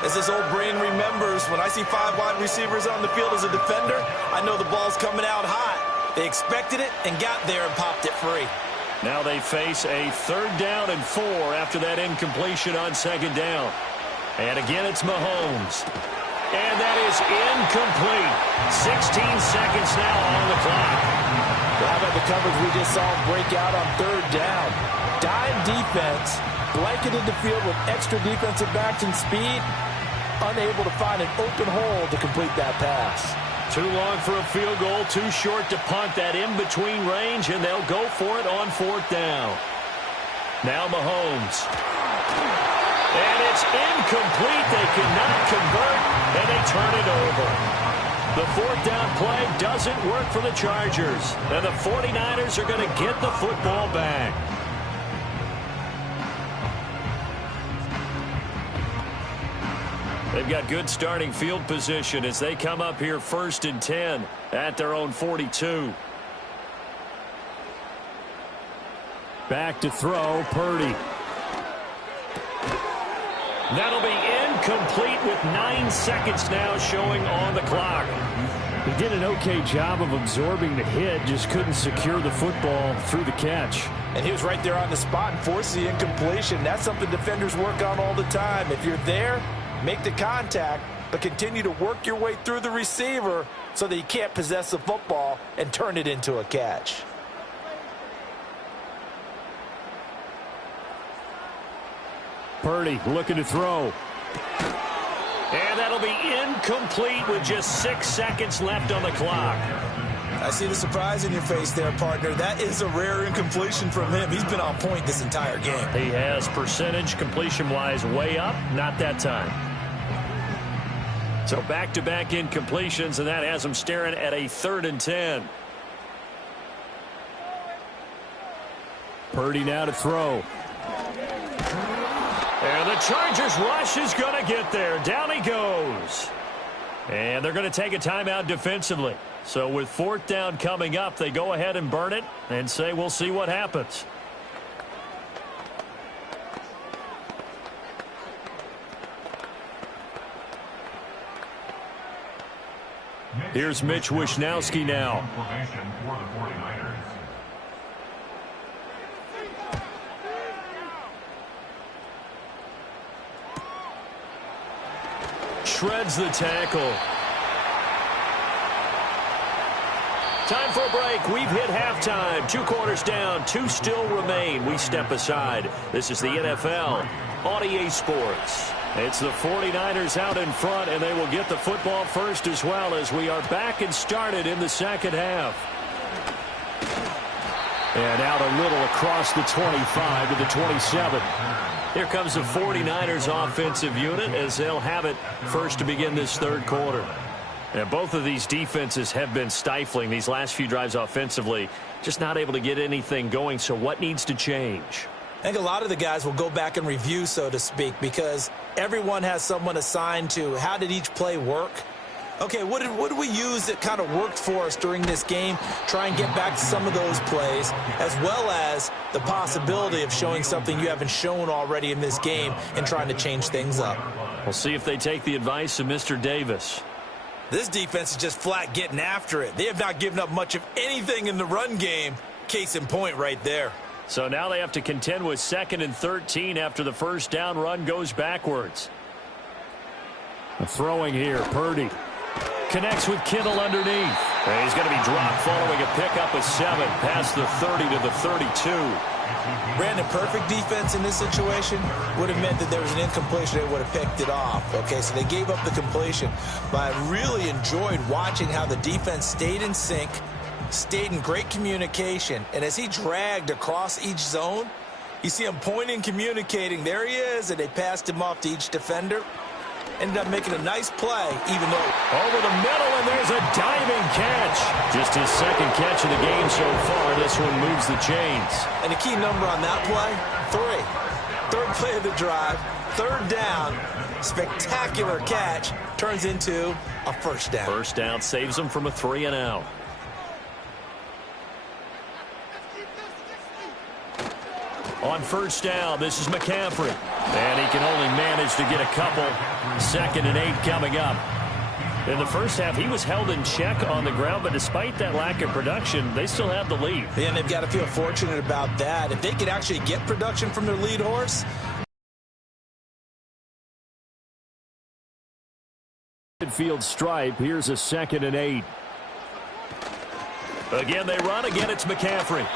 As this old brain remembers, when I see 5 wide receivers on the field as a defender, I know the ball's coming out hot. They expected it and got there and popped it free. Now they face a 3rd down and 4 after that incompletion on 2nd down. And again, it's Mahomes. And that is incomplete. 16 seconds now on the clock. Well, how about the coverage we just saw break out on 3rd down? Dime defense, blanketed the field with extra defensive backs and speed, unable to find an open hole to complete that pass. Too long for a field goal, too short to punt that in-between range, and they'll go for it on 4th down. Now Mahomes. And it's incomplete. They cannot convert, and they turn it over. The 4th down play doesn't work for the Chargers, and the 49ers are going to get the football back. They've got good starting field position as they come up here 1st and 10 at their own 42. Back to throw, Purdy. That'll be incomplete with 9 seconds now showing on the clock. He did an okay job of absorbing the hit, just couldn't secure the football through the catch. And he was right there on the spot and forced the incompletion. That's something defenders work on all the time. If you're there, make the contact, but continue to work your way through the receiver so that you can't possess the football and turn it into a catch. Purdy looking to throw. And that'll be incomplete with just 6 seconds left on the clock. I see the surprise in your face there, partner. That is a rare incompletion from him. He's been on point this entire game. He has percentage completion-wise way up, not that time. So back-to-back incompletions, and that has him staring at a 3rd and 10. Purdy now to throw. And the Chargers rush is going to get there. Down he goes. And they're going to take a timeout defensively. So with 4th down coming up, they go ahead and burn it and say we'll see what happens. Here's Mitch Wishnowsky now. Shreds the tackle. Time for a break. We've hit halftime. 2 quarters down. 2 still remain. We step aside. This is the NFL on EA Sports. It's the 49ers out in front, and they will get the football first as well as we are back and started in the second half. And out a little across the 25 to the 27. Here comes the 49ers offensive unit as they'll have it first to begin this 3rd quarter. And both of these defenses have been stifling these last few drives offensively, just not able to get anything going. So what needs to change? I think a lot of the guys will go back and review, so to speak, because everyone has someone assigned to how did each play work. Okay, what did we use that kind of worked for us during this game? Try and get back to some of those plays, as well as the possibility of showing something you haven't shown already in this game and trying to change things up. We'll see if they take the advice of Mr. Davis. This defense is just flat getting after it. They have not given up much of anything in the run game. Case in point right there. So now they have to contend with 2nd and 13 after the first down run goes backwards. Throwing here, Purdy. Connects with Kittle underneath. And he's going to be dropped following a pickup of 7 past the 30 to the 32. Brandon, perfect defense in this situation would have meant that there was an incompletion. They would have picked it off. Okay, so they gave up the completion. But I really enjoyed watching how the defense stayed in sync, stayed in great communication. And as he dragged across each zone, you see him pointing, communicating. There he is, and they passed him off to each defender. Ended up making a nice play, even though over the middle, and there's a diving catch. Just his 2nd catch of the game so far. This one moves the chains. And the key number on that play, 3. 3rd play of the drive, 3rd down, spectacular catch, turns into a 1st down. 1st down saves them from a 3 and out. On 1st down, this is McCaffrey. And he can only manage to get a couple. 2nd and 8 coming up. In the first half, he was held in check on the ground, but despite that lack of production, they still have the lead. And they've got to feel fortunate about that. If they could actually get production from their lead horse. Midfield stripe, here's a 2nd and 8. Again, they run. Again, it's McCaffrey.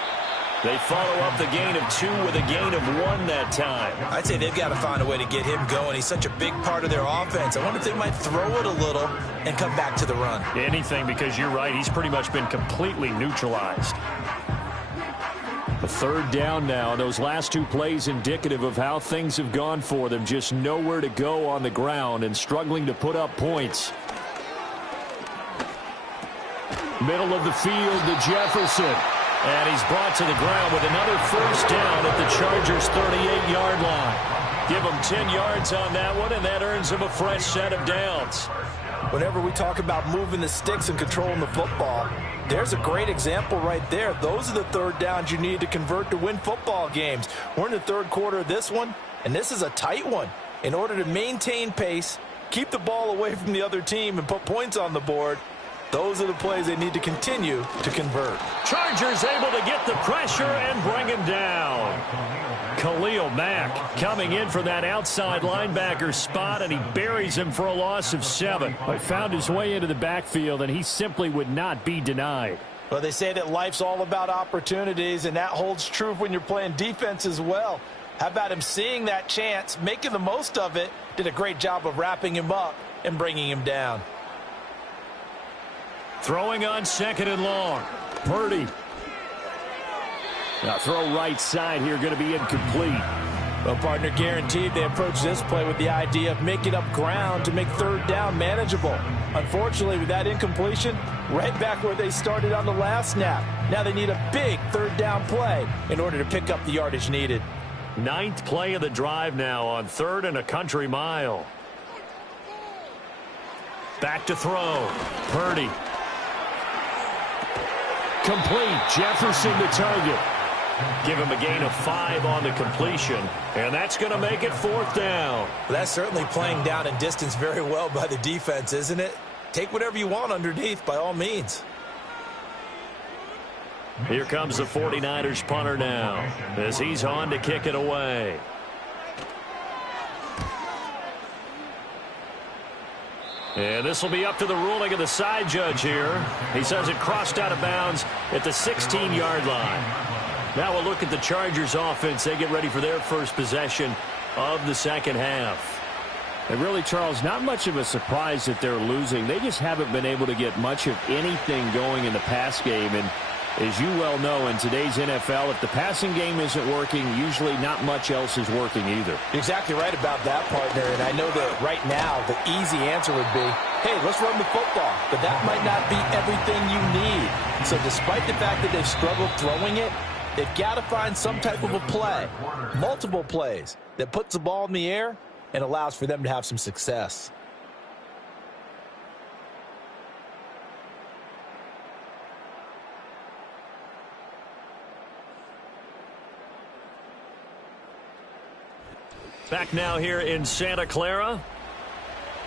They follow up the gain of 2 with a gain of 1 that time. I'd say they've got to find a way to get him going. He's such a big part of their offense. I wonder if they might throw it a little and come back to the run. Anything, because you're right. He's pretty much been completely neutralized. The 3rd down now. Those last 2 plays indicative of how things have gone for them. Just nowhere to go on the ground and struggling to put up points. Middle of the field to Jefferson. And he's brought to the ground with another 1st down at the Chargers' 38-yard line. Give him 10 yards on that one, and that earns him a fresh set of downs. Whenever we talk about moving the sticks and controlling the football, there's a great example right there. Those are the 3rd downs you need to convert to win football games. We're in the 3rd quarter of this one, and this is a tight one. In order to maintain pace, keep the ball away from the other team, and put points on the board, those are the plays they need to continue to convert. Chargers able to get the pressure and bring him down. Khalil Mack coming in for that outside linebacker spot, and he buries him for a loss of 7. But found his way into the backfield, and he simply would not be denied. Well, they say that life's all about opportunities, and that holds true when you're playing defense as well. How about him seeing that chance, making the most of it, did a great job of wrapping him up and bringing him down. Throwing on 2nd and long. Purdy. Now throw right side here, going to be incomplete. Well, partner, guaranteed they approach this play with the idea of making up ground to make 3rd down manageable. Unfortunately, with that incompletion, right back where they started on the last snap. Now they need a big 3rd down play in order to pick up the yardage needed. 9th play of the drive now on 3rd and a country mile. Back to throw. Purdy. Complete. Jefferson to target. Give him a gain of 5 on the completion, and that's going to make it 4th down. Well, that's certainly playing down in distance very well by the defense, isn't it? Take whatever you want underneath, by all means. Here comes the 49ers punter now, as he's on to kick it away. And this will be up to the ruling of the side judge here. He says it crossed out of bounds at the 16-yard line. Now we'll look at the Chargers offense. They get ready for their first possession of the 2nd half. And really, Charles, not much of a surprise that they're losing. They just haven't been able to get much of anything going in the pass game. And as you well know, in today's NFL, if the passing game isn't working, usually not much else is working either. You're exactly right about that, partner. And I know that right now the easy answer would be, hey, let's run the football. But that might not be everything you need. So despite the fact that they've struggled throwing it, they've got to find some type of a play, multiple plays, that puts the ball in the air and allows for them to have some success. Back now here in Santa Clara.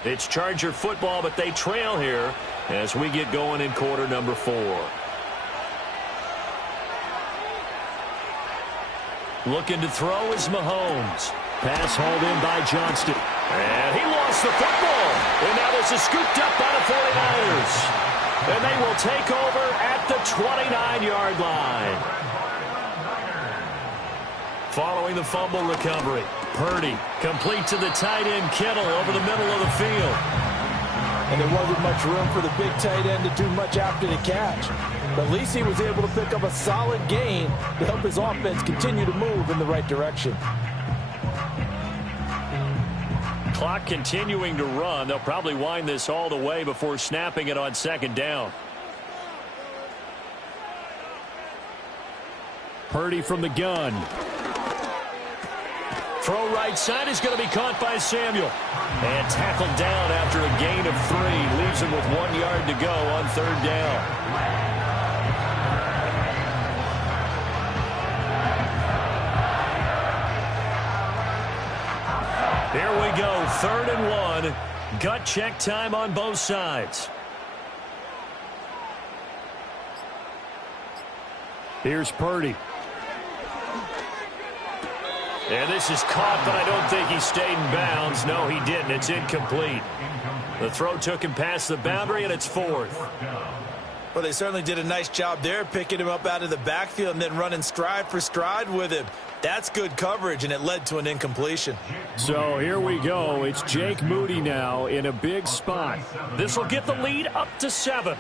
It's Charger football, but they trail here as we get going in quarter number 4. Looking to throw is Mahomes. Pass hauled in by Johnston. And he lost the football. And now this is scooped up by the 49ers. And they will take over at the 29-yard line. Following the fumble recovery, Purdy complete to the tight end Kittle over the middle of the field. And there wasn't much room for the big tight end to do much after the catch. But at least he was able to pick up a solid gain to help his offense continue to move in the right direction. Clock continuing to run. They'll probably wind this all the way before snapping it on second down. Purdy from the gun. Throw right side is going to be caught by Samuel. And tackled down after a gain of 3. Leaves him with 1 yard to go on third down. Here we go, 3rd and 1. Gut check time on both sides. Here's Purdy. And this is caught, but I don't think he stayed in bounds. No, he didn't. It's incomplete. The throw took him past the boundary, and it's 4th. Well, they certainly did a nice job there, picking him up out of the backfield and then running stride for stride with him. That's good coverage, and it led to an incompletion. So here we go. It's Jake Moody now in a big spot. This will get the lead up to 7.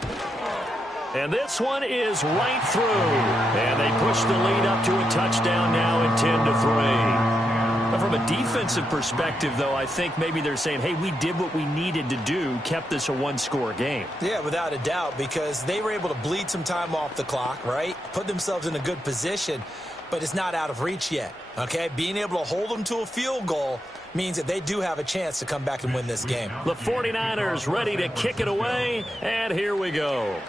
And this one is right through. And they push the lead up to a touchdown now at 10-3. From a defensive perspective, though, I think maybe they're saying, hey, we did what we needed to do, kept this a one-score game. Yeah, without a doubt, because they were able to bleed some time off the clock, right? Put themselves in a good position, but it's not out of reach yet, okay? Being able to hold them to a field goal means that they do have a chance to come back and win this game. The 49ers ready to kick it away, and here we go.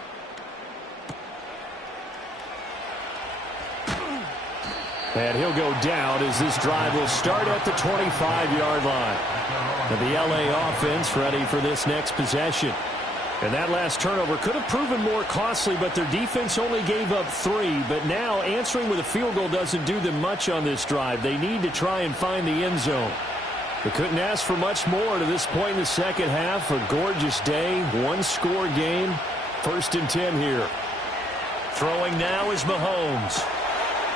And he'll go down as this drive will start at the 25-yard line. And the LA offense ready for this next possession. And that last turnover could have proven more costly, but their defense only gave up 3. But now answering with a field goal doesn't do them much on this drive. They need to try and find the end zone. They couldn't ask for much more to this point in the second half. A gorgeous day, one-score game. 1st and 10 here. Throwing now is Mahomes.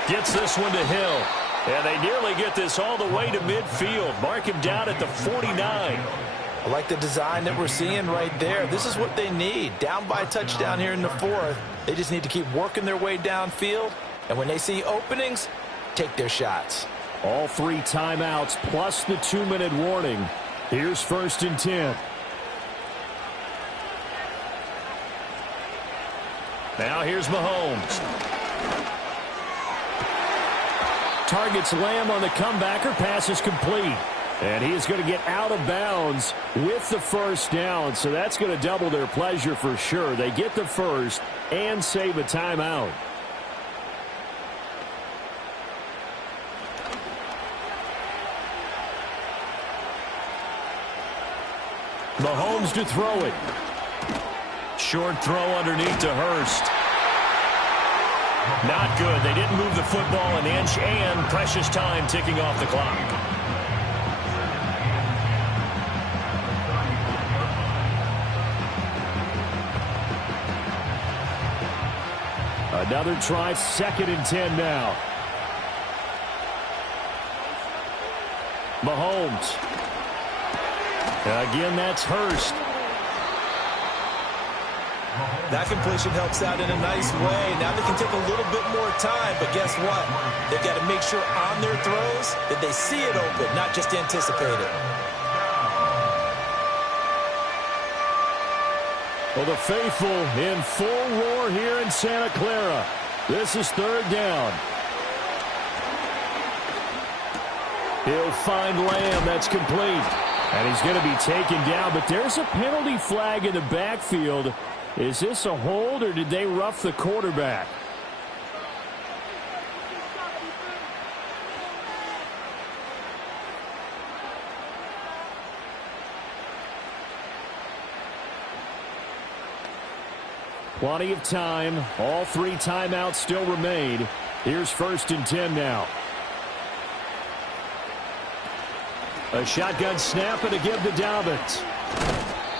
Gets this one to Hill. And they nearly get this all the way to midfield. Mark him down at the 49. I like the design that we're seeing right there. This is what they need. Down by a touchdown here in the 4th. They just need to keep working their way downfield. And when they see openings, take their shots. All 3 timeouts plus the 2-minute warning. Here's 1st and 10. Now here's Mahomes. Targets Lamb on the comebacker. Pass is complete. And he is going to get out of bounds with the 1st down. So that's going to double their pleasure for sure. They get the 1st and save a timeout. Mahomes to throw it. Short throw underneath to Hurst. Not good. They didn't move the football an inch, and precious time ticking off the clock. Another try, 2nd and 10 now. Mahomes. Again, that's Hurst. That completion helps out in a nice way. Now they can take a little bit more time, but guess what? They've got to make sure on their throws that they see it open, not just anticipate it. Well, the faithful in full roar here in Santa Clara. This is 3rd down. He'll find Lamb. That's complete. And he's going to be taken down, but there's a penalty flag in the backfield. Is this a hold, or did they rough the quarterback? Plenty of time. All 3 timeouts still remain. Here's 1st and 10 now. A shotgun snap and a give to Dobbins.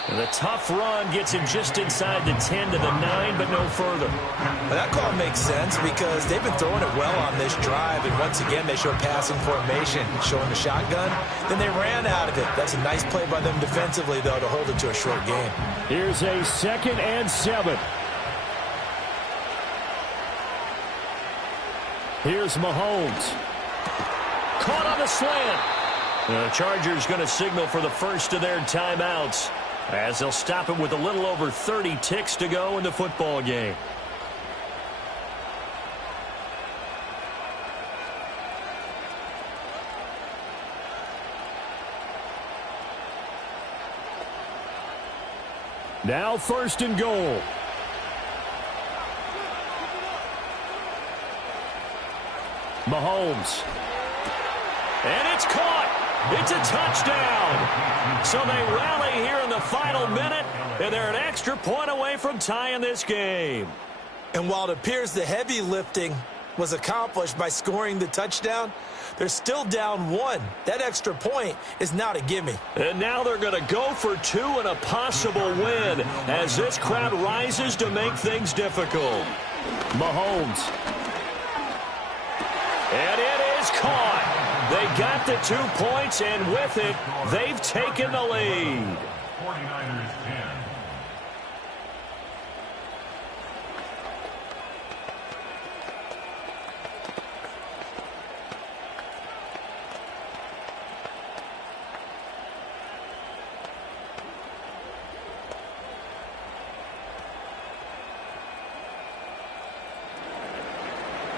And the tough run gets him just inside the 10 to the 9, but no further. Well, that call makes sense because they've been throwing it well on this drive, and once again they show passing formation, showing the shotgun. Then they ran out of it. That's a nice play by them defensively, though, to hold it to a short game. Here's a 2nd and 7. Here's Mahomes. Caught on the slant. The Chargers going to signal for the first of their timeouts, as they'll stop it with a little over 30 ticks to go in the football game. Now 1st and goal. Mahomes. And it's caught. It's a touchdown. So they rally here in the final minute, and they're an extra point away from tying this game. And while it appears the heavy lifting was accomplished by scoring the touchdown, they're still down 1. That extra point is not a gimme. And now they're going to go for 2 and a possible win as this crowd rises to make things difficult. Mahomes. And it is caught. They got the 2 points, and with it, they've taken the lead. 49ers 10.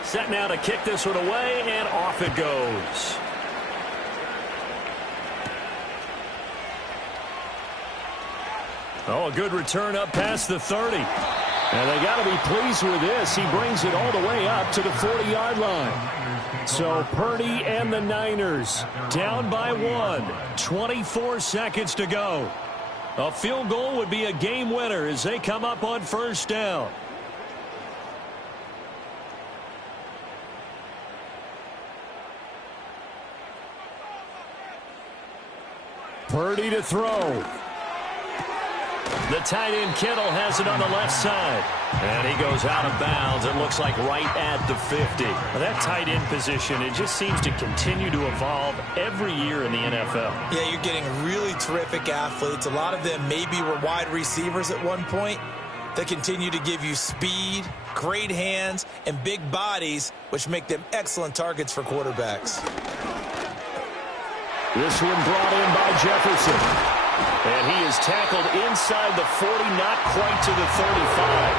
Set now to kick this one away, and off it goes. Oh, a good return up past the 30. And they got to be pleased with this. He brings it all the way up to the 40-yard line. So Purdy and the Niners down by 1. 24 seconds to go. A field goal would be a game winner as they come up on 1st down. Purdy to throw. The tight end Kittle has it on the left side. And he goes out of bounds. It looks like right at the 50. Well, that tight end position, it just seems to continue to evolve every year in the NFL. Yeah, you're getting really terrific athletes. A lot of them maybe were wide receivers at one point. They continue to give you speed, great hands, and big bodies, which make them excellent targets for quarterbacks. This one brought in by Jefferson. And he is tackled inside the 40, not quite to the 35.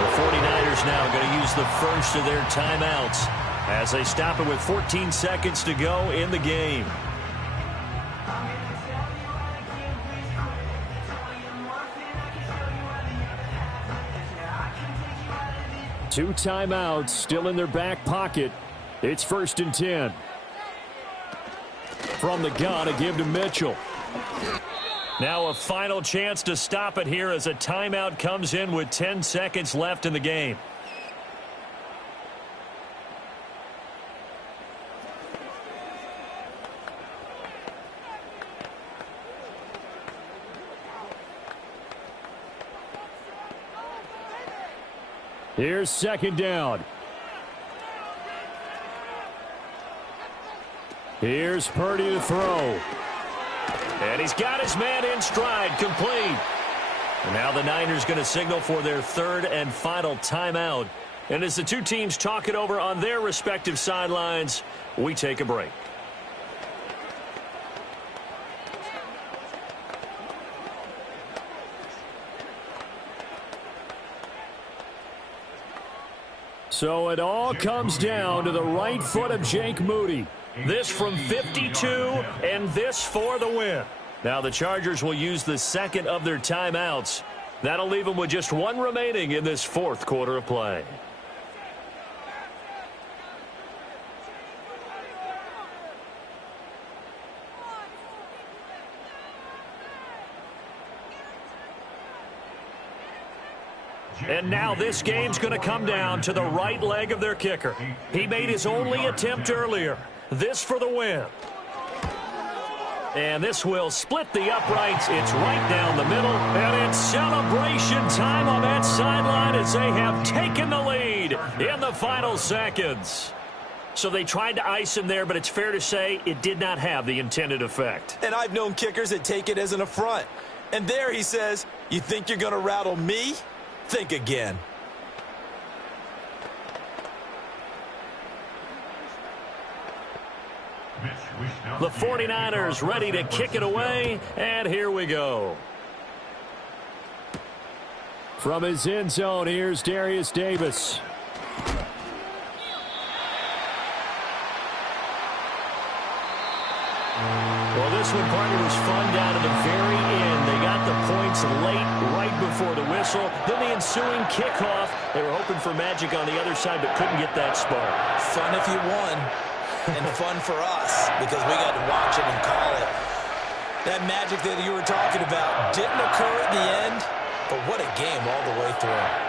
The 49ers now going to use the first of their timeouts as they stop it with 14 seconds to go in the game. Two timeouts still in their back pocket. It's 1st and 10. From the gun, a give to Mitchell. Now a final chance to stop it here as a timeout comes in with 10 seconds left in the game. Here's 2nd down. Here's Purdy to throw. And he's got his man in stride, complete. And now the Niners going to signal for their 3rd and final timeout. And as the two teams talk it over on their respective sidelines, we take a break. So it all comes down to the right foot of Jake Moody. This from 52, and this for the win. Now the Chargers will use the 2nd of their timeouts. That'll leave them with just 1 remaining in this 4th quarter of play. And now this game's going to come down to the right leg of their kicker. He made his only attempt earlier. This for the win. And this will split the uprights. It's right down the middle. And it's celebration time on that sideline as they have taken the lead in the final seconds. So they tried to ice him there, but it's fair to say it did not have the intended effect. And I've known kickers that take it as an affront. And there he says, you think you're going to rattle me? Think again. The 49ers ready to kick it away, and here we go. From his end zone, here's Darius Davis. Well, this one, partner, was fun down to the very end. They got the points late, right before the whistle. Then the ensuing kickoff. They were hoping for magic on the other side, but couldn't get that spark. Fun if you won, and fun for us, because we got to watch it and call it. That magic that you were talking about didn't occur at the end, but what a game all the way through.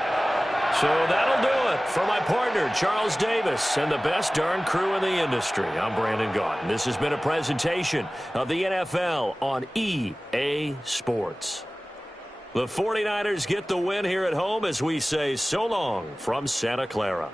So that'll do it for my partner, Charles Davis, and the best darn crew in the industry. I'm Brandon Gaughan. This has been a presentation of the NFL on EA Sports. The 49ers get the win here at home as we say so long from Santa Clara.